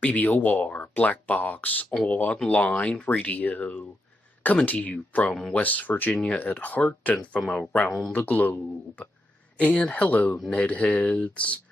BBOR, Black Box Online Radio, coming to you from West Virginia at heart and from around the globe. And hello, Nedheads.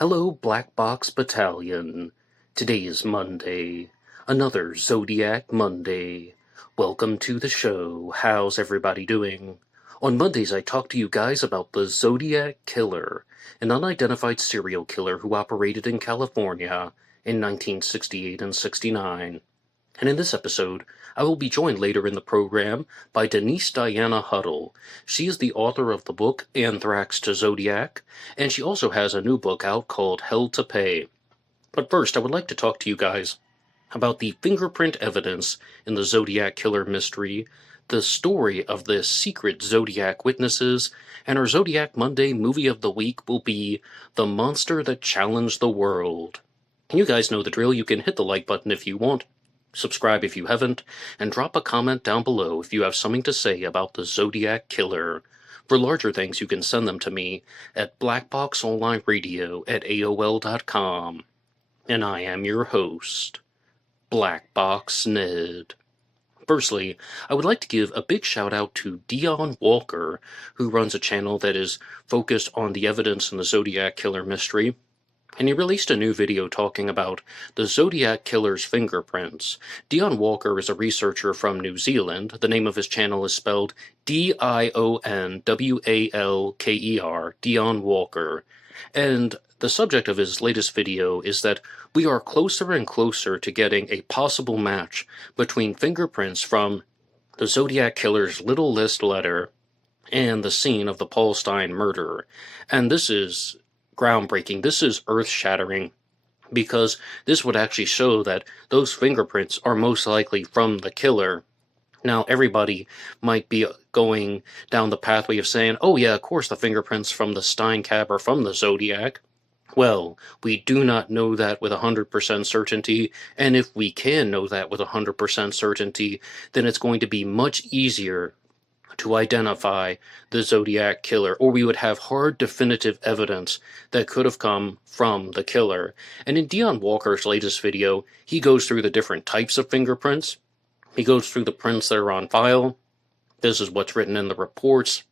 Hello, Black Box Battalion. Today is Monday, another Zodiac Monday. Welcome to the show. How's everybody doing? On Mondays, I talk to you guys about the Zodiac Killer, an unidentified serial killer who operated in California in 1968 and 69. And in this episode, I will be joined later in the program by Denise Diana Huddle. She is the author of the book Anthrax to Zodiac, and she also has a new book out called Hell to Pay. But first, I would like to talk to you guys about the fingerprint evidence in the Zodiac Killer mystery, the story of the secret Zodiac witnesses, and our Zodiac Monday movie of the week will be The Monster That Challenged the World. You guys know the drill. You can hit the like button if you want, subscribe if you haven't, and drop a comment down below if you have something to say about the Zodiac Killer. For larger things, you can send them to me at blackboxonlineradio@aol.com. And I am your host, Black Box Ned. Firstly, I would like to give a big shout out to Dion Walker, who runs a channel that is focused on the evidence in the Zodiac Killer mystery. And he released a new video talking about the Zodiac Killer's fingerprints. Dion Walker is a researcher from New Zealand. The name of his channel is spelled Dionwalker, Dion Walker. And the subject of his latest video is that we are closer and closer to getting a possible match between fingerprints from the Zodiac Killer's Little List letter and the scene of the Paul Stine murder. And this is groundbreaking. This is earth-shattering, because this would actually show that those fingerprints are most likely from the killer. Now, everybody might be going down the pathway of saying, oh yeah, of course the fingerprints from the Stine cab are from the Zodiac. Well, we do not know that with 100% certainty, and if we can know that with 100% certainty, then it's going to be much easier to identify the Zodiac Killer, or we would have hard definitive evidence that could have come from the killer. And in Dion Walker's latest video, he goes through the different types of fingerprints. He goes through the prints that are on file. This is what's written in the reports.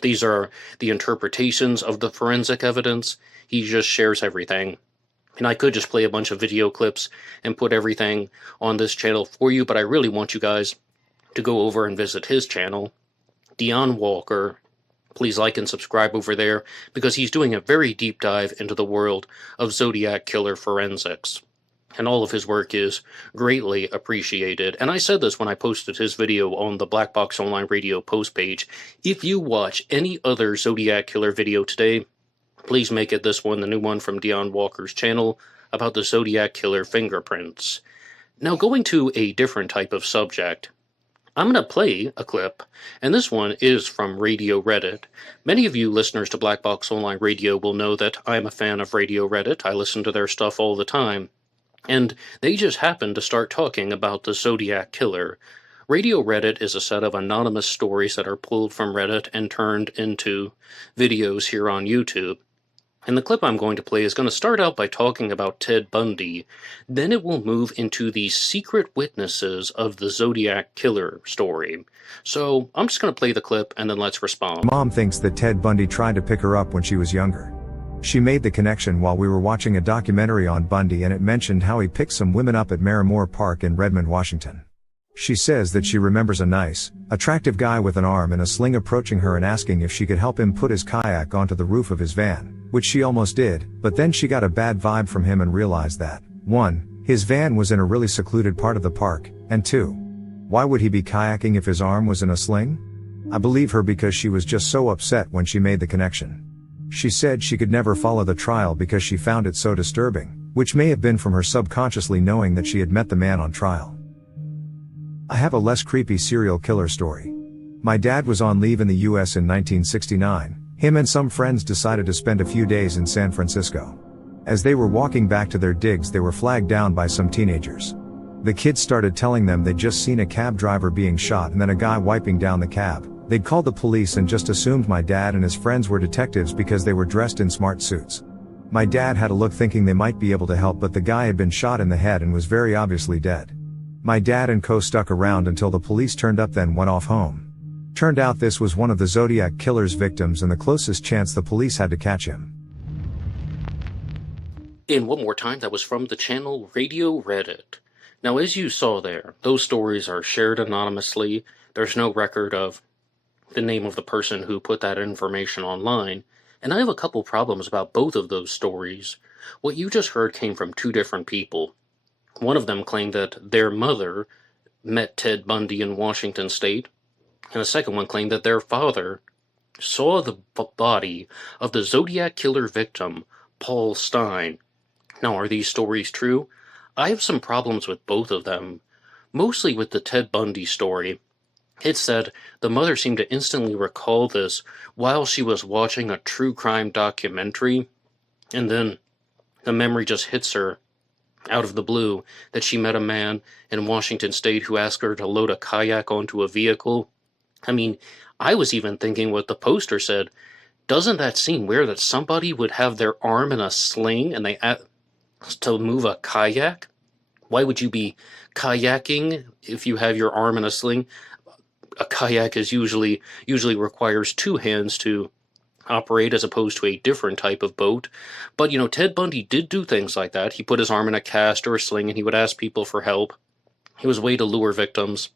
These are the interpretations of the forensic evidence. He just shares everything. And I could just play a bunch of video clips and put everything on this channel for you, but I really want you guys to go over and visit his channel, Dion Walker. Please like and subscribe over there, because he's doing a very deep dive into the world of Zodiac Killer forensics. And all of his work is greatly appreciated. And I said this when I posted his video on the Black Box Online Radio post page. If you watch any other Zodiac Killer video today, please make it this one, the new one from Dion Walker's channel, about the Zodiac Killer fingerprints. Now, going to a different type of subject, I'm going to play a clip, and this one is from Radio Reddit. Many of you listeners to Black Box Online Radio will know that I'm a fan of Radio Reddit. I listen to their stuff all the time, and they just happened to start talking about the Zodiac Killer. Radio Reddit is a set of anonymous stories that are pulled from Reddit and turned into videos here on YouTube. And the clip I'm going to play is going to start out by talking about Ted Bundy. Then it will move into the secret witnesses of the Zodiac Killer story. So I'm just going to play the clip and then let's respond. Mom thinks that Ted Bundy tried to pick her up when she was younger. She made the connection while we were watching a documentary on Bundy, and it mentioned how he picked some women up at Maramore Park in Redmond, Washington. She says that she remembers a nice, attractive guy with an arm in a sling approaching her and asking if she could help him put his kayak onto the roof of his van, which she almost did, but then she got a bad vibe from him and realized that, 1, his van was in a really secluded part of the park, and 2, why would he be kayaking if his arm was in a sling? I believe her because she was just so upset when she made the connection. She said she could never follow the trial because she found it so disturbing, which may have been from her subconsciously knowing that she had met the man on trial. I have a less creepy serial killer story. My dad was on leave in the US in 1969. Him and some friends decided to spend a few days in San Francisco. As they were walking back to their digs, they were flagged down by some teenagers. The kids started telling them they'd just seen a cab driver being shot and then a guy wiping down the cab. They'd called the police and just assumed my dad and his friends were detectives because they were dressed in smart suits. My dad had a look thinking they might be able to help, but the guy had been shot in the head and was very obviously dead. My dad and co stuck around until the police turned up, then went off home. Turned out this was one of the Zodiac Killer's victims and the closest chance the police had to catch him. And one more time, that was from the channel Radio Reddit. Now, as you saw there, those stories are shared anonymously. There's no record of the name of the person who put that information online. And I have a couple problems about both of those stories. What you just heard came from two different people. One of them claimed that their mother met Ted Bundy in Washington State, and the second one claimed that their father saw the body of the Zodiac Killer victim, Paul Stine. Now, are these stories true? I have some problems with both of them, mostly with the Ted Bundy story. It said the mother seemed to instantly recall this while she was watching a true crime documentary, and then the memory just hits her out of the blue that she met a man in Washington State who asked her to load a kayak onto a vehicle. I mean, I was even thinking what the poster said. Doesn't that seem weird that somebody would have their arm in a sling and they to move a kayak? Why would you be kayaking if you have your arm in a sling? A kayak is usually requires two hands to operate as opposed to a different type of boat. But, Ted Bundy did do things like that. He put his arm in a cast or a sling and he would ask people for help. It was a way to lure victims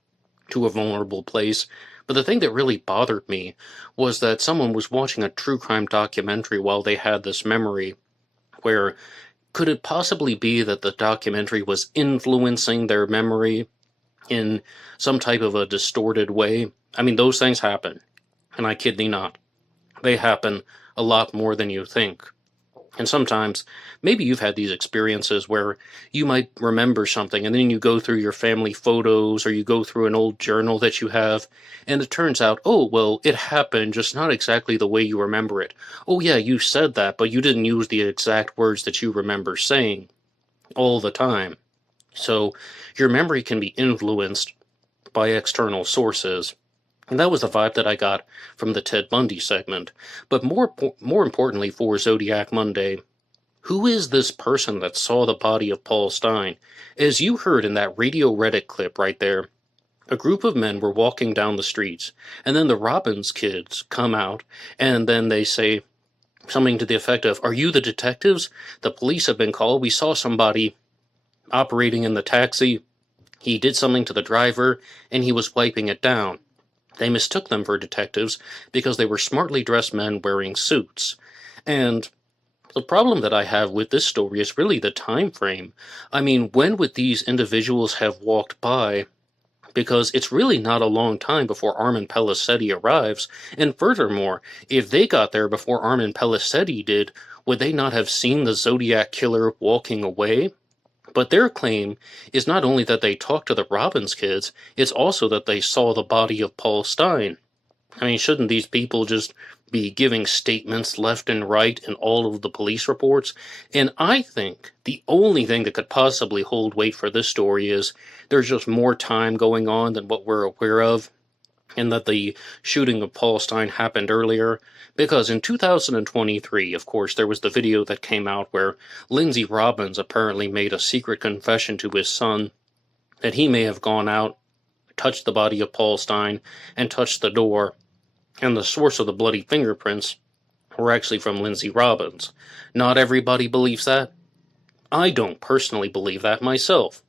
to a vulnerable place. But the thing that really bothered me was that someone was watching a true crime documentary while they had this memory, where could it possibly be that the documentary was influencing their memory in some type of a distorted way? I mean, those things happen, and I kid thee not. They happen a lot more than you think. And sometimes, maybe you've had these experiences where you might remember something, and then you go through your family photos, or you go through an old journal that you have, and it turns out, oh, well, it happened, just not exactly the way you remember it. Oh yeah, you said that, but you didn't use the exact words that you remember saying all the time. So, your memory can be influenced by external sources. And that was the vibe that I got from the Ted Bundy segment. But more importantly for Zodiac Monday, who is this person that saw the body of Paul Stine? As you heard in that Radio Reddit clip right there, a group of men were walking down the streets, and then the Robbins kids come out, and then they say something to the effect of, "Are you the detectives? The police have been called. We saw somebody operating in the taxi. He did something to the driver, and he was wiping it down." They mistook them for detectives because they were smartly dressed men wearing suits. And the problem that I have with this story is really the time frame. I mean, when would these individuals have walked by? Because it's really not a long time before Armin Pellicetti arrives. And furthermore, if they got there before Armin Pellicetti did, would they not have seen the Zodiac Killer walking away? But their claim is not only that they talked to the Robbins kids, it's also that they saw the body of Paul Stine. I mean, shouldn't these people just be giving statements left and right in all of the police reports? And I think the only thing that could possibly hold weight for this story is there's just more time going on than what we're aware of, and that the shooting of Paul Stine happened earlier, because in 2023, of course, there was the video that came out where Lindsay Robbins apparently made a secret confession to his son that he may have gone out, touched the body of Paul Stine, and touched the door, and the source of the bloody fingerprints were actually from Lindsay Robbins. Not everybody believes that. I don't personally believe that myself.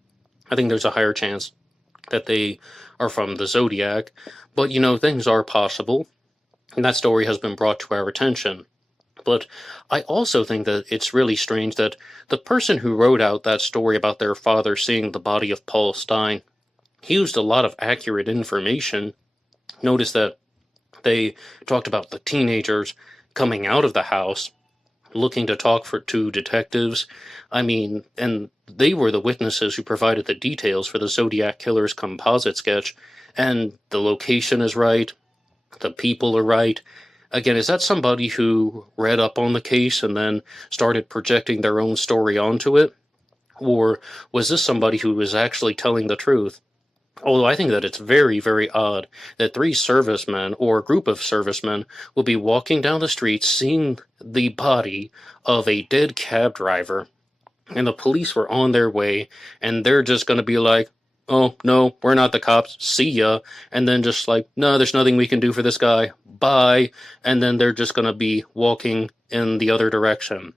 I think there's a higher chance that they are from the Zodiac, but things are possible, and that story has been brought to our attention. But I also think that it's really strange that the person who wrote out that story about their father seeing the body of Paul Stine, he used a lot of accurate information. Notice that they talked about the teenagers coming out of the house, looking to talk to detectives. I mean, and they were the witnesses who provided the details for the Zodiac Killer's composite sketch, and the location is right, the people are right. Again, is that somebody who read up on the case and then started projecting their own story onto it? Or was this somebody who was actually telling the truth? Although I think that it's very, very odd that three servicemen or a group of servicemen will be walking down the street seeing the body of a dead cab driver, and the police were on their way, and they're just going to be like, oh, no, we're not the cops, see ya, and then just like, no, there's nothing we can do for this guy, bye, and then they're just going to be walking in the other direction.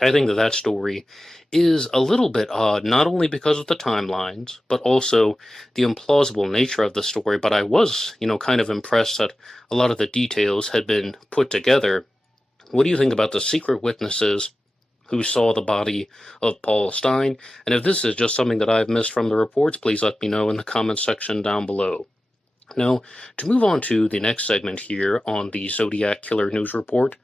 I think that that story is a little bit odd, not only because of the timelines, but also the implausible nature of the story. But I was, kind of impressed that a lot of the details had been put together. What do you think about the secret witnesses who saw the body of Paul Stine? And if this is just something that I've missed from the reports, please let me know in the comments section down below. Now, to move on to the next segment here on the Zodiac Killer News Report,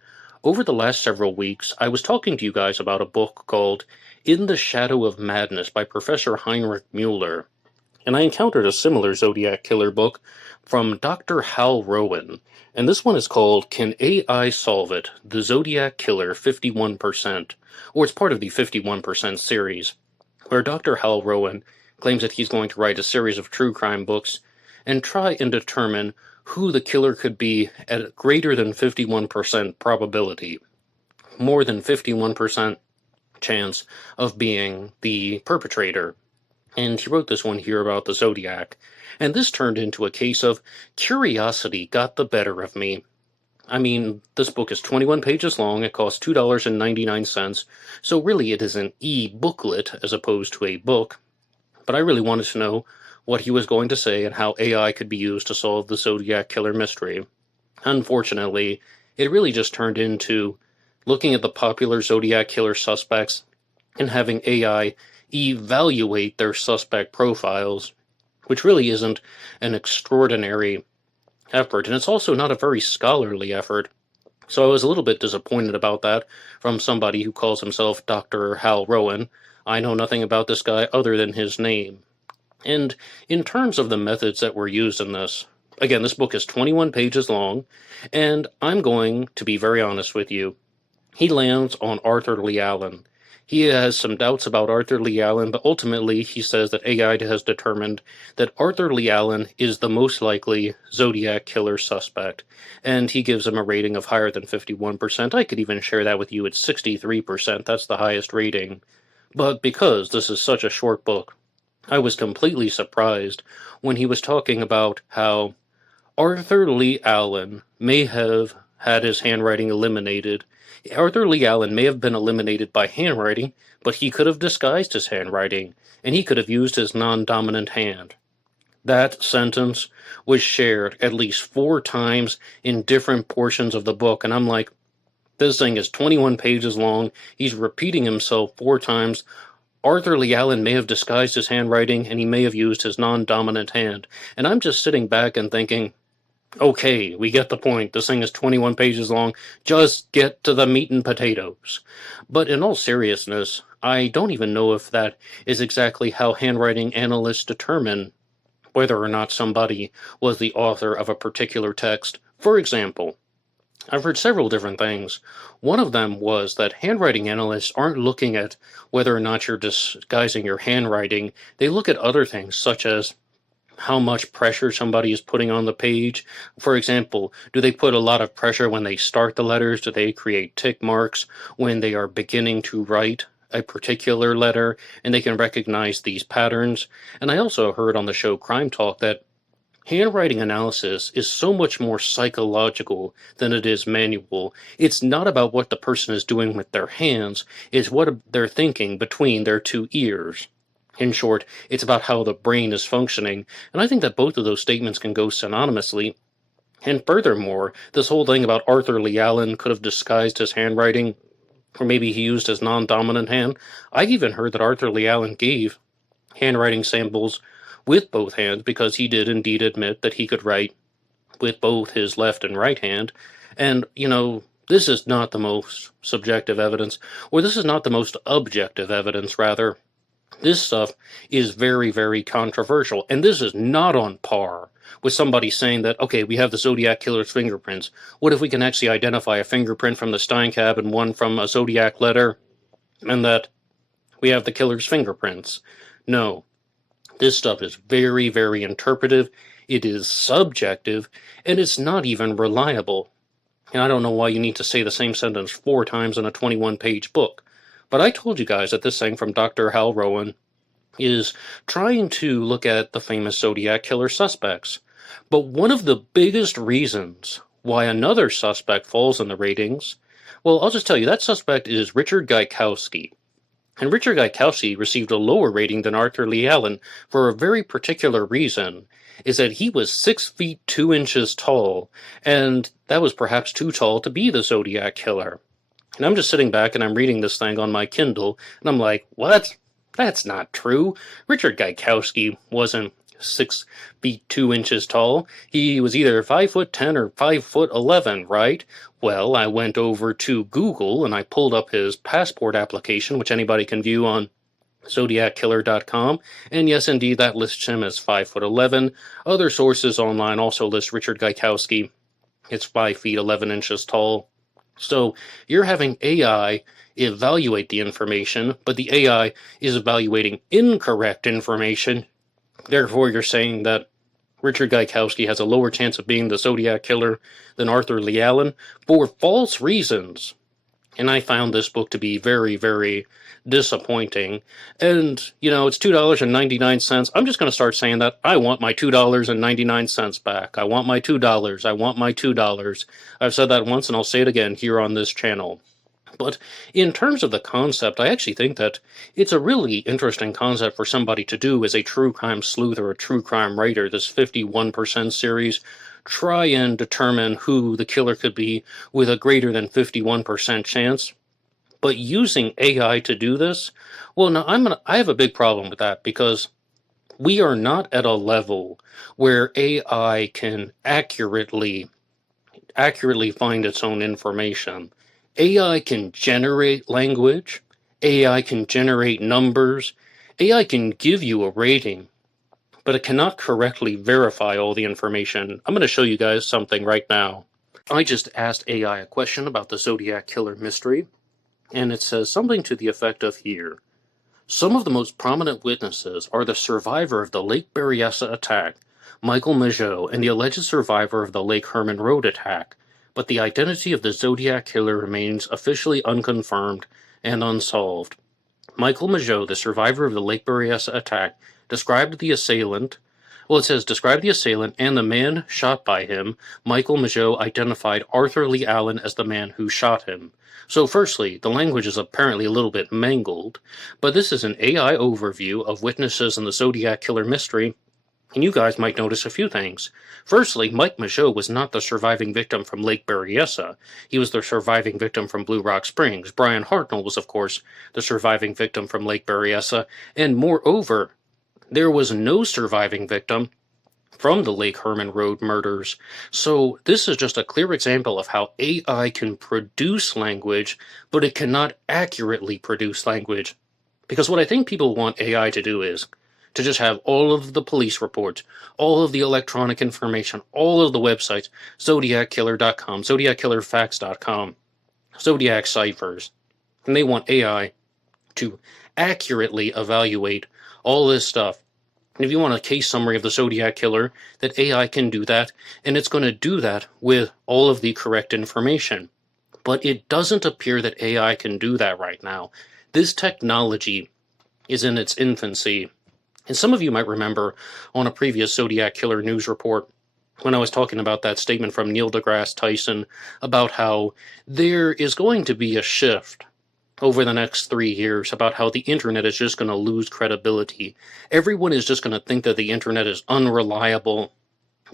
over the last several weeks, I was talking to you guys about a book called In the Shadow of Madness by Professor Heinrich Mueller, and I encountered a similar Zodiac Killer book from Dr. Hal Rowan, and this one is called Can AI Solve It? The Zodiac Killer 51%, or it's part of the 51% series, where Dr. Hal Rowan claims that he's going to write a series of true crime books and try and determine who the killer could be at greater than 51% probability, more than 51% chance of being the perpetrator. And he wrote this one here about the Zodiac, and this turned into a case of curiosity got the better of me. I mean, this book is 21 pages long, it costs $2.99, so really it is an e-booklet as opposed to a book, but I really wanted to know what he was going to say and how AI could be used to solve the Zodiac Killer mystery. Unfortunately, it really just turned into looking at the popular Zodiac Killer suspects and having AI evaluate their suspect profiles, which really isn't an extraordinary effort, and it's also not a very scholarly effort. So I was a little bit disappointed about that from somebody who calls himself Dr. Hal Rowan. I know nothing about this guy other than his name. And in terms of the methods that were used in this, again, this book is 21 pages long, and I'm going to be very honest with you. He lands on Arthur Lee Allen. He has some doubts about Arthur Lee Allen, but ultimately he says that AI has determined that Arthur Lee Allen is the most likely Zodiac Killer suspect, and he gives him a rating of higher than 51%. I could even share that with you at 63%. That's the highest rating. But because this is such a short book, I was completely surprised when he was talking about how Arthur Lee Allen may have had his handwriting eliminated. Arthur Lee Allen may have been eliminated by handwriting, but he could have disguised his handwriting, and he could have used his non-dominant hand. That sentence was shared at least 4 times in different portions of the book, and I'm like, this thing is 21 pages long. He's repeating himself 4 times. Arthur Lee Allen may have disguised his handwriting, and he may have used his non-dominant hand. And I'm just sitting back and thinking, okay, we get the point. This thing is 21 pages long. Just get to the meat and potatoes. But in all seriousness, I don't even know if that is exactly how handwriting analysts determine whether or not somebody was the author of a particular text. For example, I've heard several different things. One of them was that handwriting analysts aren't looking at whether or not you're disguising your handwriting. They look at other things, such as how much pressure somebody is putting on the page. For example, do they put a lot of pressure when they start the letters? Do they create tick marks when they are beginning to write a particular letter? And they can recognize these patterns. And I also heard on the show Crime Talk that handwriting analysis is so much more psychological than it is manual. It's not about what the person is doing with their hands, it's what they're thinking between their 2 ears. In short, it's about how the brain is functioning, and I think that both of those statements can go synonymously. And furthermore, this whole thing about Arthur Lee Allen could have disguised his handwriting, or maybe he used his non-dominant hand. I've even heard that Arthur Lee Allen gave handwriting samples with both hands, because he did indeed admit that he could write with both his left and right hand. And, this is not the most subjective evidence, or this is not the most objective evidence, rather. This stuff is very, very controversial, and this is not on par with somebody saying that, okay, we have the Zodiac Killer's fingerprints. What if we can actually identify a fingerprint from the Stine cab and one from a Zodiac letter, and that we have the killer's fingerprints? No. This stuff is very, very interpretive, it is subjective, and it's not even reliable. And I don't know why you need to say the same sentence 4 times in a 21-page book. But I told you guys that this thing from Dr. Hal Rowan is trying to look at the famous Zodiac Killer suspects. But one of the biggest reasons why another suspect falls in the ratings, well, I'll just tell you, that suspect is Richard Gaikowski. And Richard Gaikowski received a lower rating than Arthur Lee Allen for a very particular reason, is that he was 6 feet 2 inches tall, and that was perhaps too tall to be the Zodiac Killer. And I'm just sitting back and I'm reading this thing on my Kindle, and I'm like, what? That's not true. Richard Gaikowski wasn't 6 feet 2 inches tall. He was either 5'10" or 5'11", right? Well, I went over to Google and I pulled up his passport application, which anybody can view on ZodiacKiller.com, and yes, indeed, that lists him as 5'11". Other sources online also list Richard Gaikowski. It's 5 feet 11 inches tall. So you're having AI evaluate the information, but the AI is evaluating incorrect information. Therefore, you're saying that Richard Gaikowski has a lower chance of being the Zodiac Killer than Arthur Lee Allen for false reasons. And I found this book to be very, very disappointing. And, it's $2.99. I'm just going to start saying that I want my $2.99 back. I want my $2. I want my $2. I've said that once and I'll say it again here on this channel. But in terms of the concept, I actually think that it's a really interesting concept for somebody to do as a true crime sleuth or a true crime writer, this 51% series. Try and determine who the killer could be with a greater than 51% chance. But using AI to do this, well, now I have a big problem with that, because we are not at a level where AI can accurately find its own information. AI can generate language, AI can generate numbers, AI can give you a rating, but it cannot correctly verify all the information. I'm going to show you guys something right now. I just asked AI a question about the Zodiac Killer mystery, and it says something to the effect of here. Some of the most prominent witnesses are the survivor of the Lake Berryessa attack, Michael Mageau, and the alleged survivor of the Lake Herman Road attack, but the identity of the Zodiac Killer remains officially unconfirmed and unsolved. Michael Mageau, the survivor of the Lake Berryessa attack, described the assailant and the man shot by him. Michael Mageau identified Arthur Lee Allen as the man who shot him. So firstly, the language is apparently a little bit mangled, but this is an AI overview of witnesses in the Zodiac Killer mystery, and you guys might notice a few things. Firstly, Mike Mageau was not the surviving victim from Lake Berryessa. He was the surviving victim from Blue Rock Springs. Brian Hartnell was, of course, the surviving victim from Lake Berryessa. And moreover, there was no surviving victim from the Lake Herman Road murders. So this is just a clear example of how AI can produce language, but it cannot accurately produce language. Because what I think people want AI to do is to just have all of the police reports, all of the electronic information, all of the websites, ZodiacKiller.com, ZodiacKillerFacts.com, Zodiac ciphers. And they want AI to accurately evaluate all this stuff. And if you want a case summary of the Zodiac Killer, that AI can do that, and it's going to do that with all of the correct information. But it doesn't appear that AI can do that right now. This technology is in its infancy. And some of you might remember on a previous Zodiac Killer news report when I was talking about that statement from Neil deGrasse Tyson about how there is going to be a shift over the next 3 years about how the internet is just going to lose credibility. Everyone is just going to think that the internet is unreliable,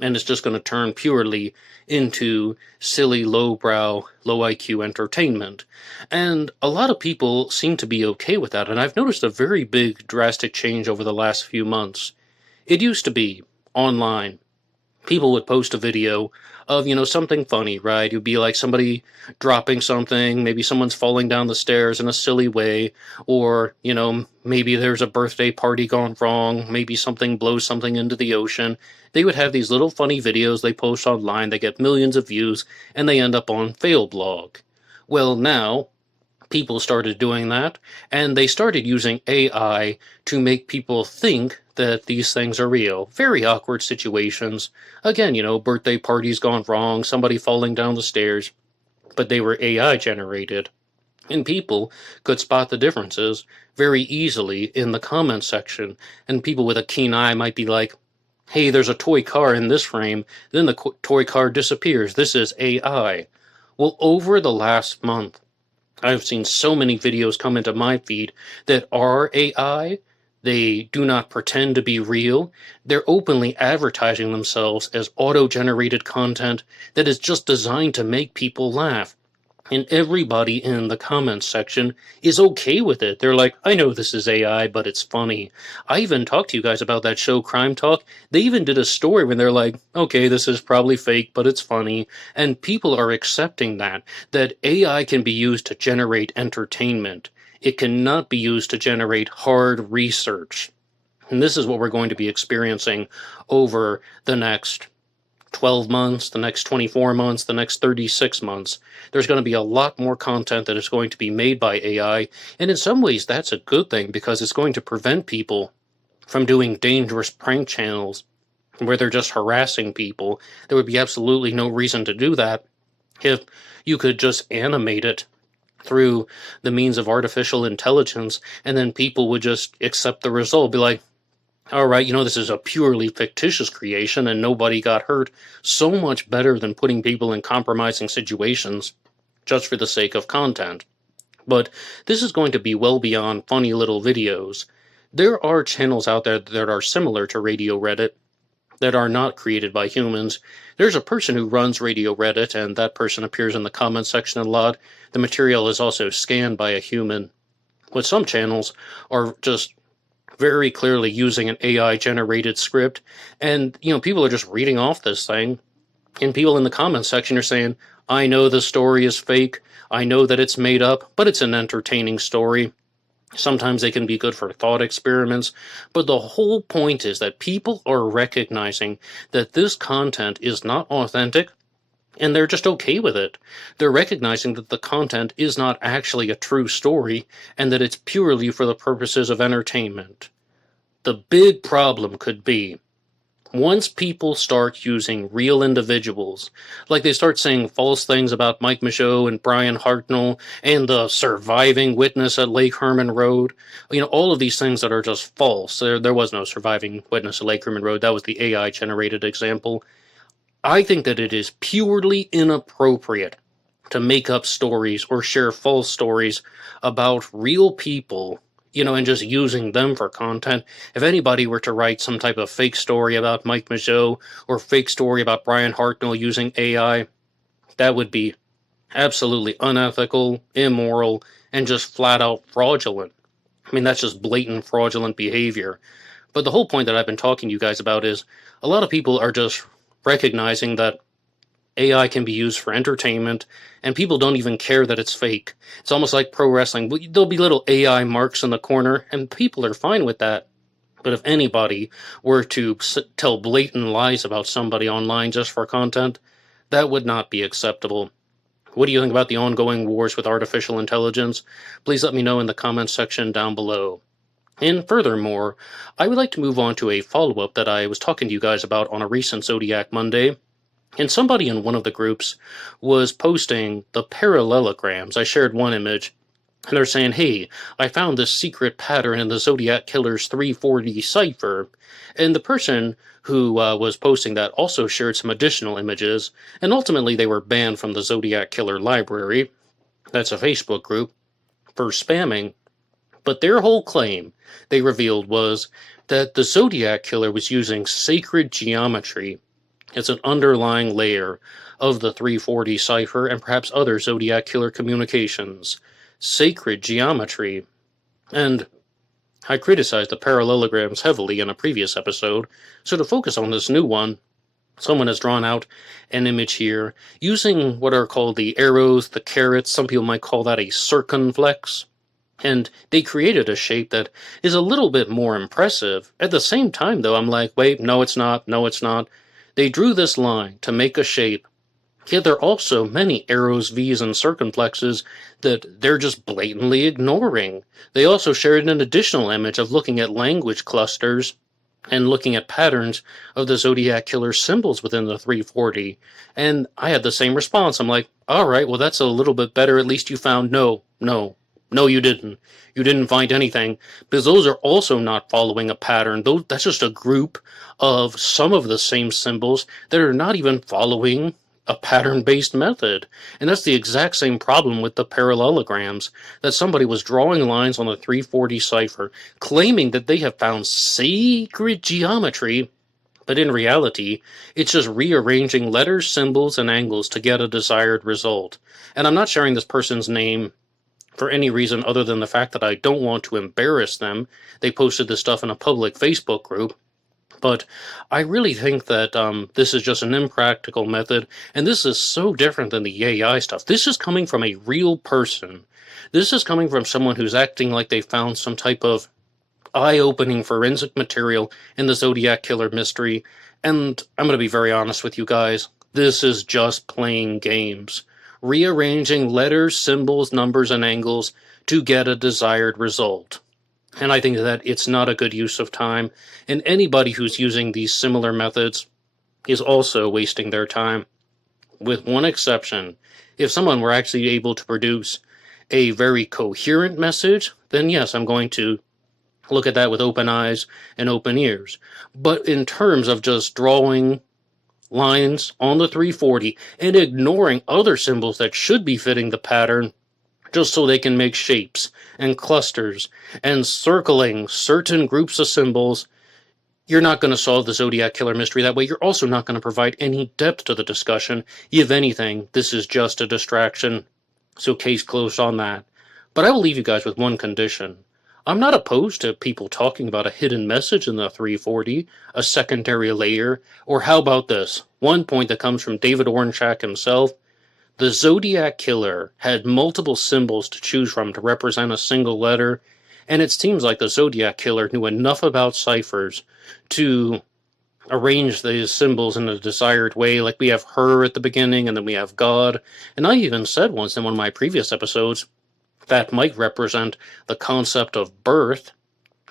and it's just going to turn purely into silly, lowbrow, low IQ entertainment. And a lot of people seem to be okay with that, and I've noticed a very big, drastic change over the last few months. It used to be online. People would post a video of, something funny, right? It would be like somebody dropping something, maybe someone's falling down the stairs in a silly way, or, maybe there's a birthday party gone wrong, maybe something blows something into the ocean. They would have these little funny videos they post online, they get millions of views, and they end up on Fail Blog. Well, now, people started doing that, and they started using AI to make people think that these things are real. Very awkward situations. Again, birthday parties gone wrong, somebody falling down the stairs, but they were AI generated. And people could spot the differences very easily in the comments section, and people with a keen eye might be like, hey, there's a toy car in this frame, then the toy car disappears, this is AI. Well, over the last month, I've seen so many videos come into my feed that are AI. They do not pretend to be real. They're openly advertising themselves as auto-generated content that is just designed to make people laugh. And everybody in the comments section is okay with it. They're like, I know this is AI, but it's funny. I even talked to you guys about that show, Crime Talk. They even did a story when they're like, okay, this is probably fake, but it's funny. And people are accepting that AI can be used to generate entertainment. It cannot be used to generate hard research. And this is what we're going to be experiencing over the next 12 months, the next 24 months, the next 36 months. There's going to be a lot more content that is going to be made by AI, and in some ways that's a good thing because it's going to prevent people from doing dangerous prank channels where they're just harassing people. There would be absolutely no reason to do that if you could just animate it through the means of artificial intelligence, and then people would just accept the result, be like, all right, this is a purely fictitious creation and nobody got hurt. So much better than putting people in compromising situations just for the sake of content. But this is going to be well beyond funny little videos. There are channels out there that are similar to Radio Reddit that are not created by humans. There's a person who runs Radio Reddit, and that person appears in the comment section a lot. The material is also scanned by a human. But some channels are just very clearly using an AI-generated script, and, people are just reading off this thing, and people in the comments section are saying, I know the story is fake, I know that it's made up, but it's an entertaining story. Sometimes they can be good for thought experiments, but the whole point is that people are recognizing that this content is not authentic, and they're just okay with it. They're recognizing that the content is not actually a true story, and that it's purely for the purposes of entertainment. The big problem could be, once people start using real individuals, like they start saying false things about Mike Michaud and Brian Hartnell and the surviving witness at Lake Herman Road, all of these things that are just false. There was no surviving witness at Lake Herman Road. That was the AI-generated example. I think that it is purely inappropriate to make up stories or share false stories about real people, and just using them for content. If anybody were to write some type of fake story about Mike Michaud or fake story about Brian Hartnell using AI, that would be absolutely unethical, immoral, and just flat out fraudulent. That's just blatant fraudulent behavior. But the whole point that I've been talking to you guys about is a lot of people are just recognizing that AI can be used for entertainment, and people don't even care that it's fake. It's almost like pro wrestling. There'll be little AI marks in the corner, and people are fine with that. But if anybody were to tell blatant lies about somebody online just for content, that would not be acceptable. What do you think about the ongoing wars with artificial intelligence? Please let me know in the comments section down below. And furthermore, I would like to move on to a follow-up that I was talking to you guys about on a recent Zodiac Monday. And somebody in one of the groups was posting the parallelograms. I shared one image, and they're saying, hey, I found this secret pattern in the Zodiac Killer's 340 cipher. And the person who was posting that also shared some additional images, and ultimately they were banned from the Zodiac Killer library. That's a Facebook group for spamming. But their whole claim, they revealed, was that the Zodiac Killer was using sacred geometry as an underlying layer of the 340 cipher and perhaps other Zodiac Killer communications. Sacred geometry. And I criticized the parallelograms heavily in a previous episode, so to focus on this new one, someone has drawn out an image here using what are called the arrows, the carrots, some people might call that a circumflex. And they created a shape that is a little bit more impressive. At the same time, though, I'm like, wait, no, it's not. They drew this line to make a shape Yet there are also many arrows, V's, and circumflexes that they're just blatantly ignoring. They also shared an additional image of looking at language clusters and looking at patterns of the Zodiac Killer symbols within the 340. And I had the same response. I'm like, all right, well, that's a little bit better. At least you found no, you didn't. You didn't find anything. Because those are also not following a pattern. That's just a group of some of the same symbols that are not even following a pattern-based method. And that's the exact same problem with the parallelograms, that somebody was drawing lines on the 340 cipher, claiming that they have found sacred geometry, but in reality, it's just rearranging letters, symbols, and angles to get a desired result. And I'm not sharing this person's name for any reason other than the fact that I don't want to embarrass them. They posted this stuff in a public Facebook group. But I really think that this is just an impractical method, and this is so different than the AI stuff. This is coming from a real person. This is coming from someone who's acting like they found some type of eye-opening forensic material in the Zodiac Killer mystery, and I'm going to be very honest with you guys. This is just playing games. Rearranging letters, symbols, numbers, and angles to get a desired result. And I think that it's not a good use of time, and anybody who's using these similar methods is also wasting their time. With one exception, if someone were actually able to produce a very coherent message, then yes, I'm going to look at that with open eyes and open ears. But in terms of just drawing lines on the 340 and ignoring other symbols that should be fitting the pattern, just so they can make shapes and clusters and circling certain groups of symbols, you're not going to solve the Zodiac Killer mystery that way. You're also not going to provide any depth to the discussion. If anything, this is just a distraction. So case closed on that. But I will leave you guys with one condition. I'm not opposed to people talking about a hidden message in the 340, a secondary layer, or how about this? One point that comes from David Ornchak himself. The Zodiac Killer had multiple symbols to choose from to represent a single letter, and it seems like the Zodiac Killer knew enough about ciphers to arrange these symbols in a desired way, like we have her at the beginning, and then we have God. And I even said once in one of my previous episodes that might represent the concept of birth.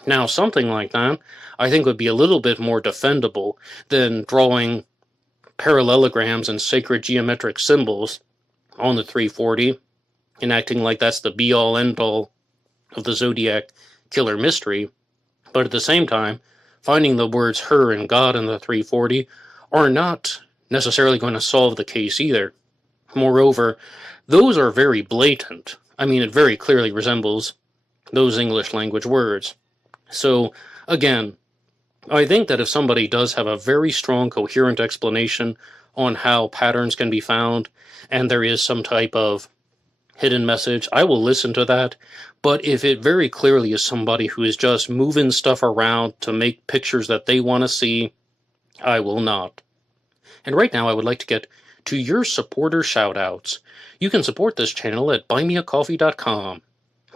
Now, something like that, I think, would be a little bit more defendable than drawing parallelograms and sacred geometric symbols on the 340 and acting like that's the be-all end-all of the Zodiac Killer mystery. But at the same time, finding the words her and God in the 340 are not necessarily going to solve the case either. Moreover, those are very blatant. I mean, it very clearly resembles those English language words. So, again, I think that if somebody does have a very strong, coherent explanation on how patterns can be found, and there is some type of hidden message, I will listen to that. But if it very clearly is somebody who is just moving stuff around to make pictures that they want to see, I will not. And right now I would like to get to your supporter shoutouts. You can support this channel at buymeacoffee.com.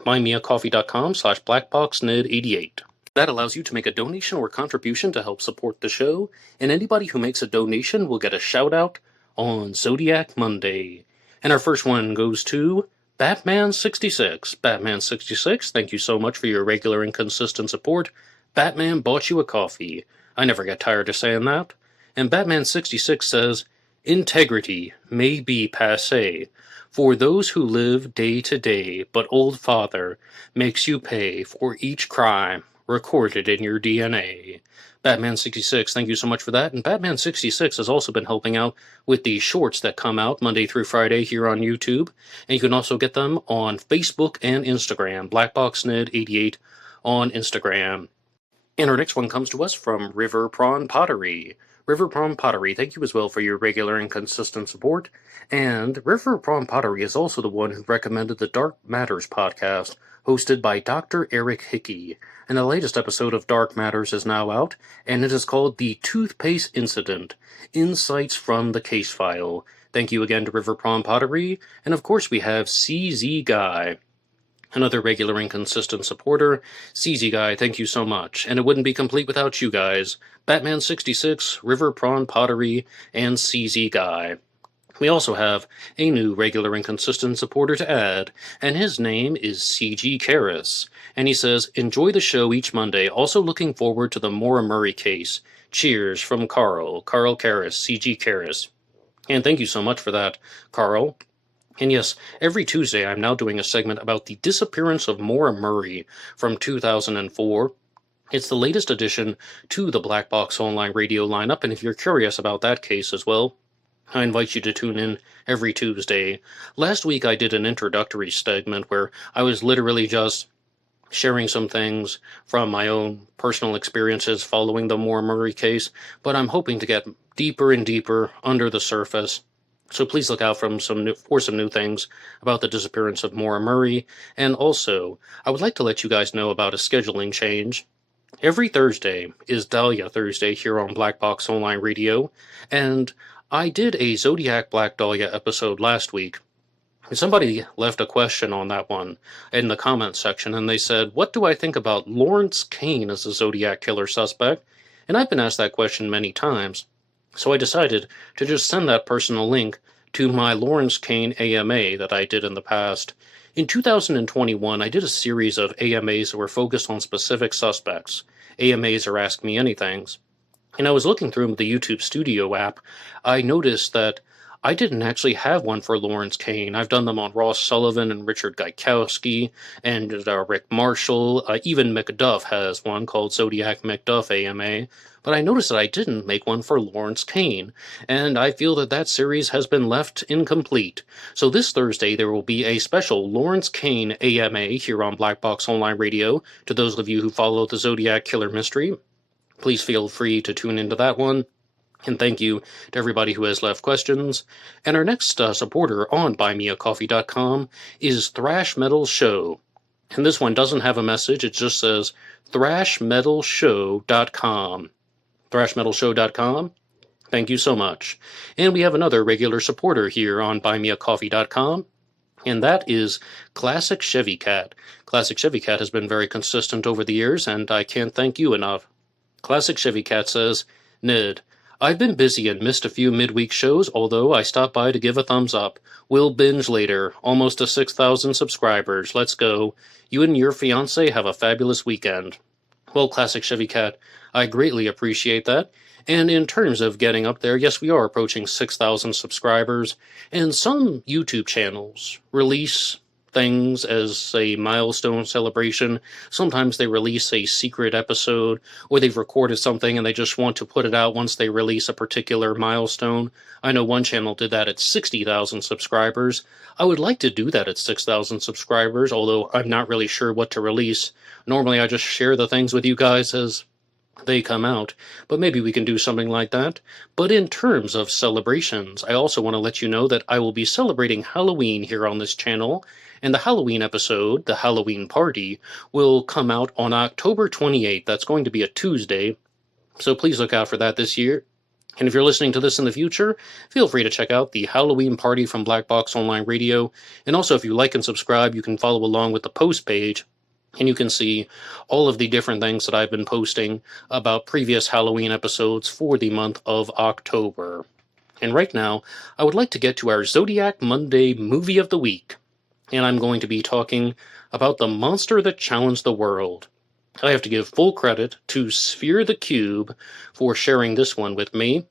buymeacoffee.com/blackboxned88. That allows you to make a donation or contribution to help support the show, and anybody who makes a donation will get a shout-out on Zodiac Monday. And our first one goes to Batman66. Batman66, thank you so much for your regular and consistent support. Batman bought you a coffee. I never get tired of saying that. And Batman66 says, integrity may be passé for those who live day to day, but Old Father makes you pay for each crime recorded in your DNA. Batman66, thank you so much for that. And Batman66 has also been helping out with the shorts that come out Monday through Friday here on YouTube. And you can also get them on Facebook and Instagram. blackboxonlineradio on Instagram. And our next one comes to us from River Prawn Pottery. River Prawn Pottery, thank you as well for your regular and consistent support. And River Prawn Pottery is also the one who recommended the Dark Matters podcast, hosted by Dr. Eric Hickey. And the latest episode of Dark Matters is now out, and it is called The Toothpaste Incident, Insights from the Case File. Thank you again to River Prawn Pottery, and of course we have CZ Guy, another regular and consistent supporter. CZ Guy, thank you so much, and it wouldn't be complete without you guys. Batman66, River Prawn Pottery, and CZ Guy. We also have a new regular and consistent supporter to add, and his name is C.G. Karras. And he says, enjoy the show each Monday, also looking forward to the Maura Murray case. Cheers from Carl Karras, C.G. Karras. And thank you so much for that, Carl. And yes, every Tuesday I'm now doing a segment about the disappearance of Maura Murray from 2004. It's the latest addition to the Black Box Online Radio lineup, and if you're curious about that case as well, I invite you to tune in every Tuesday. Last week I did an introductory segment where I was literally just sharing some things from my own personal experiences following the Maura Murray case, but I'm hoping to get deeper and deeper under the surface. So please look out for some new things about the disappearance of Maura Murray. And also, I would like to let you guys know about a scheduling change. Every Thursday is Dahlia Thursday here on Black Box Online Radio, and I did a Zodiac Black Dahlia episode last week. Somebody left a question on that one in the comments section, and they said, what do I think about Lawrence Kane as a Zodiac Killer suspect? And I've been asked that question many times, so I decided to just send that person a link to my Lawrence Kane AMA that I did in the past. In 2021, I did a series of AMAs that were focused on specific suspects. AMAs are Ask Me Anythings. And I was looking through the YouTube Studio app. I noticed that I didn't actually have one for Lawrence Kane. I've done them on Ross Sullivan and Richard Gaikowski and Rick Marshall. Even McDuff has one called Zodiac McDuff AMA. But I noticed that I didn't make one for Lawrence Kane, and I feel that that series has been left incomplete. So this Thursday there will be a special Lawrence Kane AMA here on Black Box Online Radio. To those of you who follow the Zodiac Killer mystery, please feel free to tune into that one. And thank you to everybody who has left questions. And our next supporter on buymeacoffee.com is Thrash Metal Show. And this one doesn't have a message, it just says thrashmetalshow.com. thrashmetalshow.com. Thank you so much. And we have another regular supporter here on buymeacoffee.com, and that is Classic Chevy Cat. Classic Chevy Cat has been very consistent over the years, and I can't thank you enough. Classic Chevy Cat says, Ned, I've been busy and missed a few midweek shows, although I stopped by to give a thumbs up. We'll binge later. Almost to 6,000 subscribers. Let's go. You and your fiancé have a fabulous weekend. Well, Classic Chevy Cat, I greatly appreciate that. And in terms of getting up there, yes, we are approaching 6,000 subscribers, and some YouTube channels release things as a milestone celebration. Sometimes they release a secret episode, or they've recorded something and they just want to put it out once they release a particular milestone. I know one channel did that at 60,000 subscribers. I would like to do that at 6,000 subscribers, although I'm not really sure what to release. Normally I just share the things with you guys as they come out, but maybe we can do something like that. But in terms of celebrations, I also want to let you know that I will be celebrating Halloween here on this channel, and the Halloween episode, the Halloween party, will come out on October 28th. That's going to be a Tuesday, so please look out for that this year. And if you're listening to this in the future, feel free to check out the Halloween party from Black Box Online Radio. And also, if you like and subscribe, you can follow along with the post page, and you can see all of the different things that I've been posting about previous Halloween episodes for the month of October. And right now, I would like to get to our Zodiac Monday Movie of the Week. And I'm going to be talking about the monster that challenged the world. I have to give full credit to Sphere the Cube for sharing this one with me.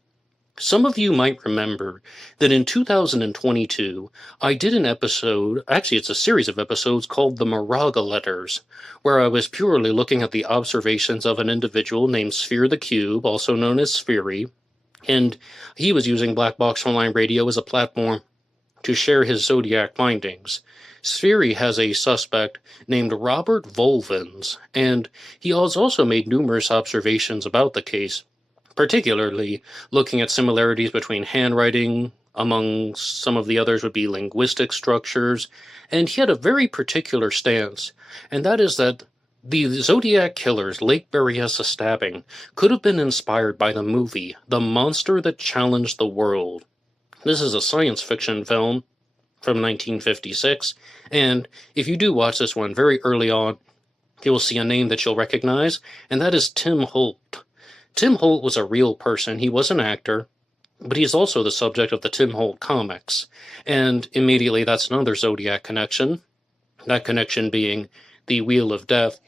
Some of you might remember that in 2022, I did an episode, actually it's a series of episodes called the Moraga Letters, where I was purely looking at the observations of an individual named Sphere the Cube, also known as Sphery, and he was using Black Box Online Radio as a platform to share his Zodiac findings. Sphery has a suspect named Robert Volvins, and he has also made numerous observations about the case, particularly looking at similarities between handwriting, among some of the others would be linguistic structures, and he had a very particular stance, and that is that the Zodiac Killer's Lake Berryessa stabbing could have been inspired by the movie The Monster That Challenged the World. This is a science fiction film from 1956, and if you do watch this one very early on, you will see a name that you'll recognize, and that is Tim Holt. Tim Holt was a real person. He was an actor, but he's also the subject of the Tim Holt comics. And immediately that's another Zodiac connection. That connection being the Wheel of Death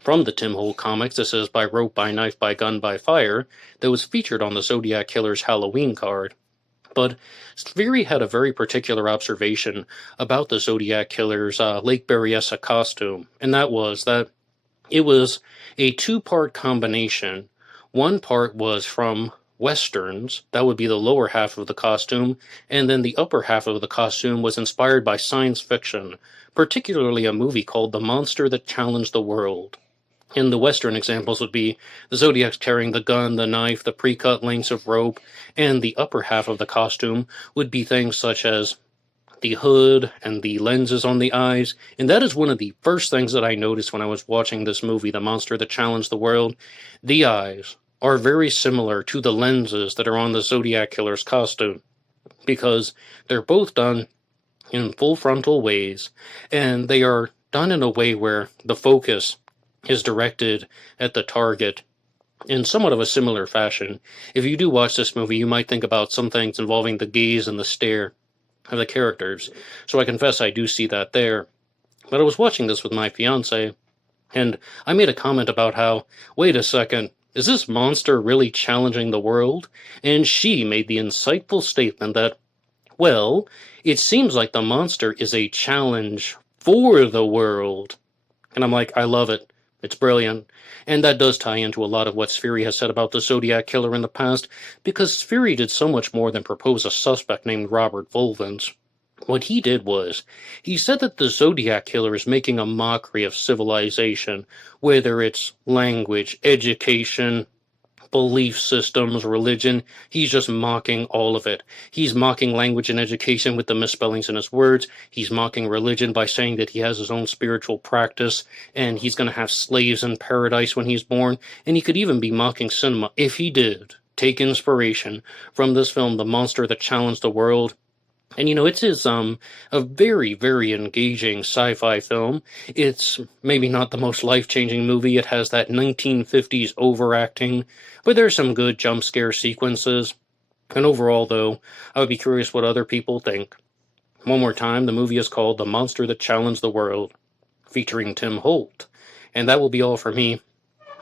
from the Tim Holt comics. This is by rope, by knife, by gun, by fire, that was featured on the Zodiac Killer's Halloween card. But Spheri had a very particular observation about the Zodiac Killer's Lake Berryessa costume, and that was that it was a two-part combination. One part was from westerns, that would be the lower half of the costume, and then the upper half of the costume was inspired by science fiction, particularly a movie called The Monster That Challenged the World. And the Western examples would be the Zodiac's carrying the gun, the knife, the pre-cut lengths of rope, and the upper half of the costume would be things such as the hood and the lenses on the eyes. And that is one of the first things that I noticed when I was watching this movie, The Monster That Challenged the World. The eyes are very similar to the lenses that are on the Zodiac Killer's costume, because they're both done in full frontal ways, and they are done in a way where the focus is directed at the target in somewhat of a similar fashion. If you do watch this movie, you might think about some things involving the gaze and the stare of the characters. So I confess I do see that there. But I was watching this with my fiance, and I made a comment about how, wait a second, is this monster really challenging the world? And she made the insightful statement that, well, it seems like the monster is a challenge for the world. And I'm like, I love it. It's brilliant. And that does tie into a lot of what Spheri has said about the Zodiac Killer in the past, because Spheri did so much more than propose a suspect named Robert Volvins. What he did was, he said that the Zodiac Killer is making a mockery of civilization, whether it's language, education, belief systems, religion. He's just mocking all of it. He's mocking language and education with the misspellings in his words. He's mocking religion by saying that he has his own spiritual practice, and he's going to have slaves in paradise when he's born. And he could even be mocking cinema if he did take inspiration from this film, The Monster That Challenged the World. And it is a very, very engaging sci-fi film. It's maybe not the most life-changing movie. It has that 1950s overacting, but there's some good jump scare sequences. And overall, though, I would be curious what other people think. One more time, the movie is called The Monster That Challenged the World, featuring Tim Holt. And that will be all for me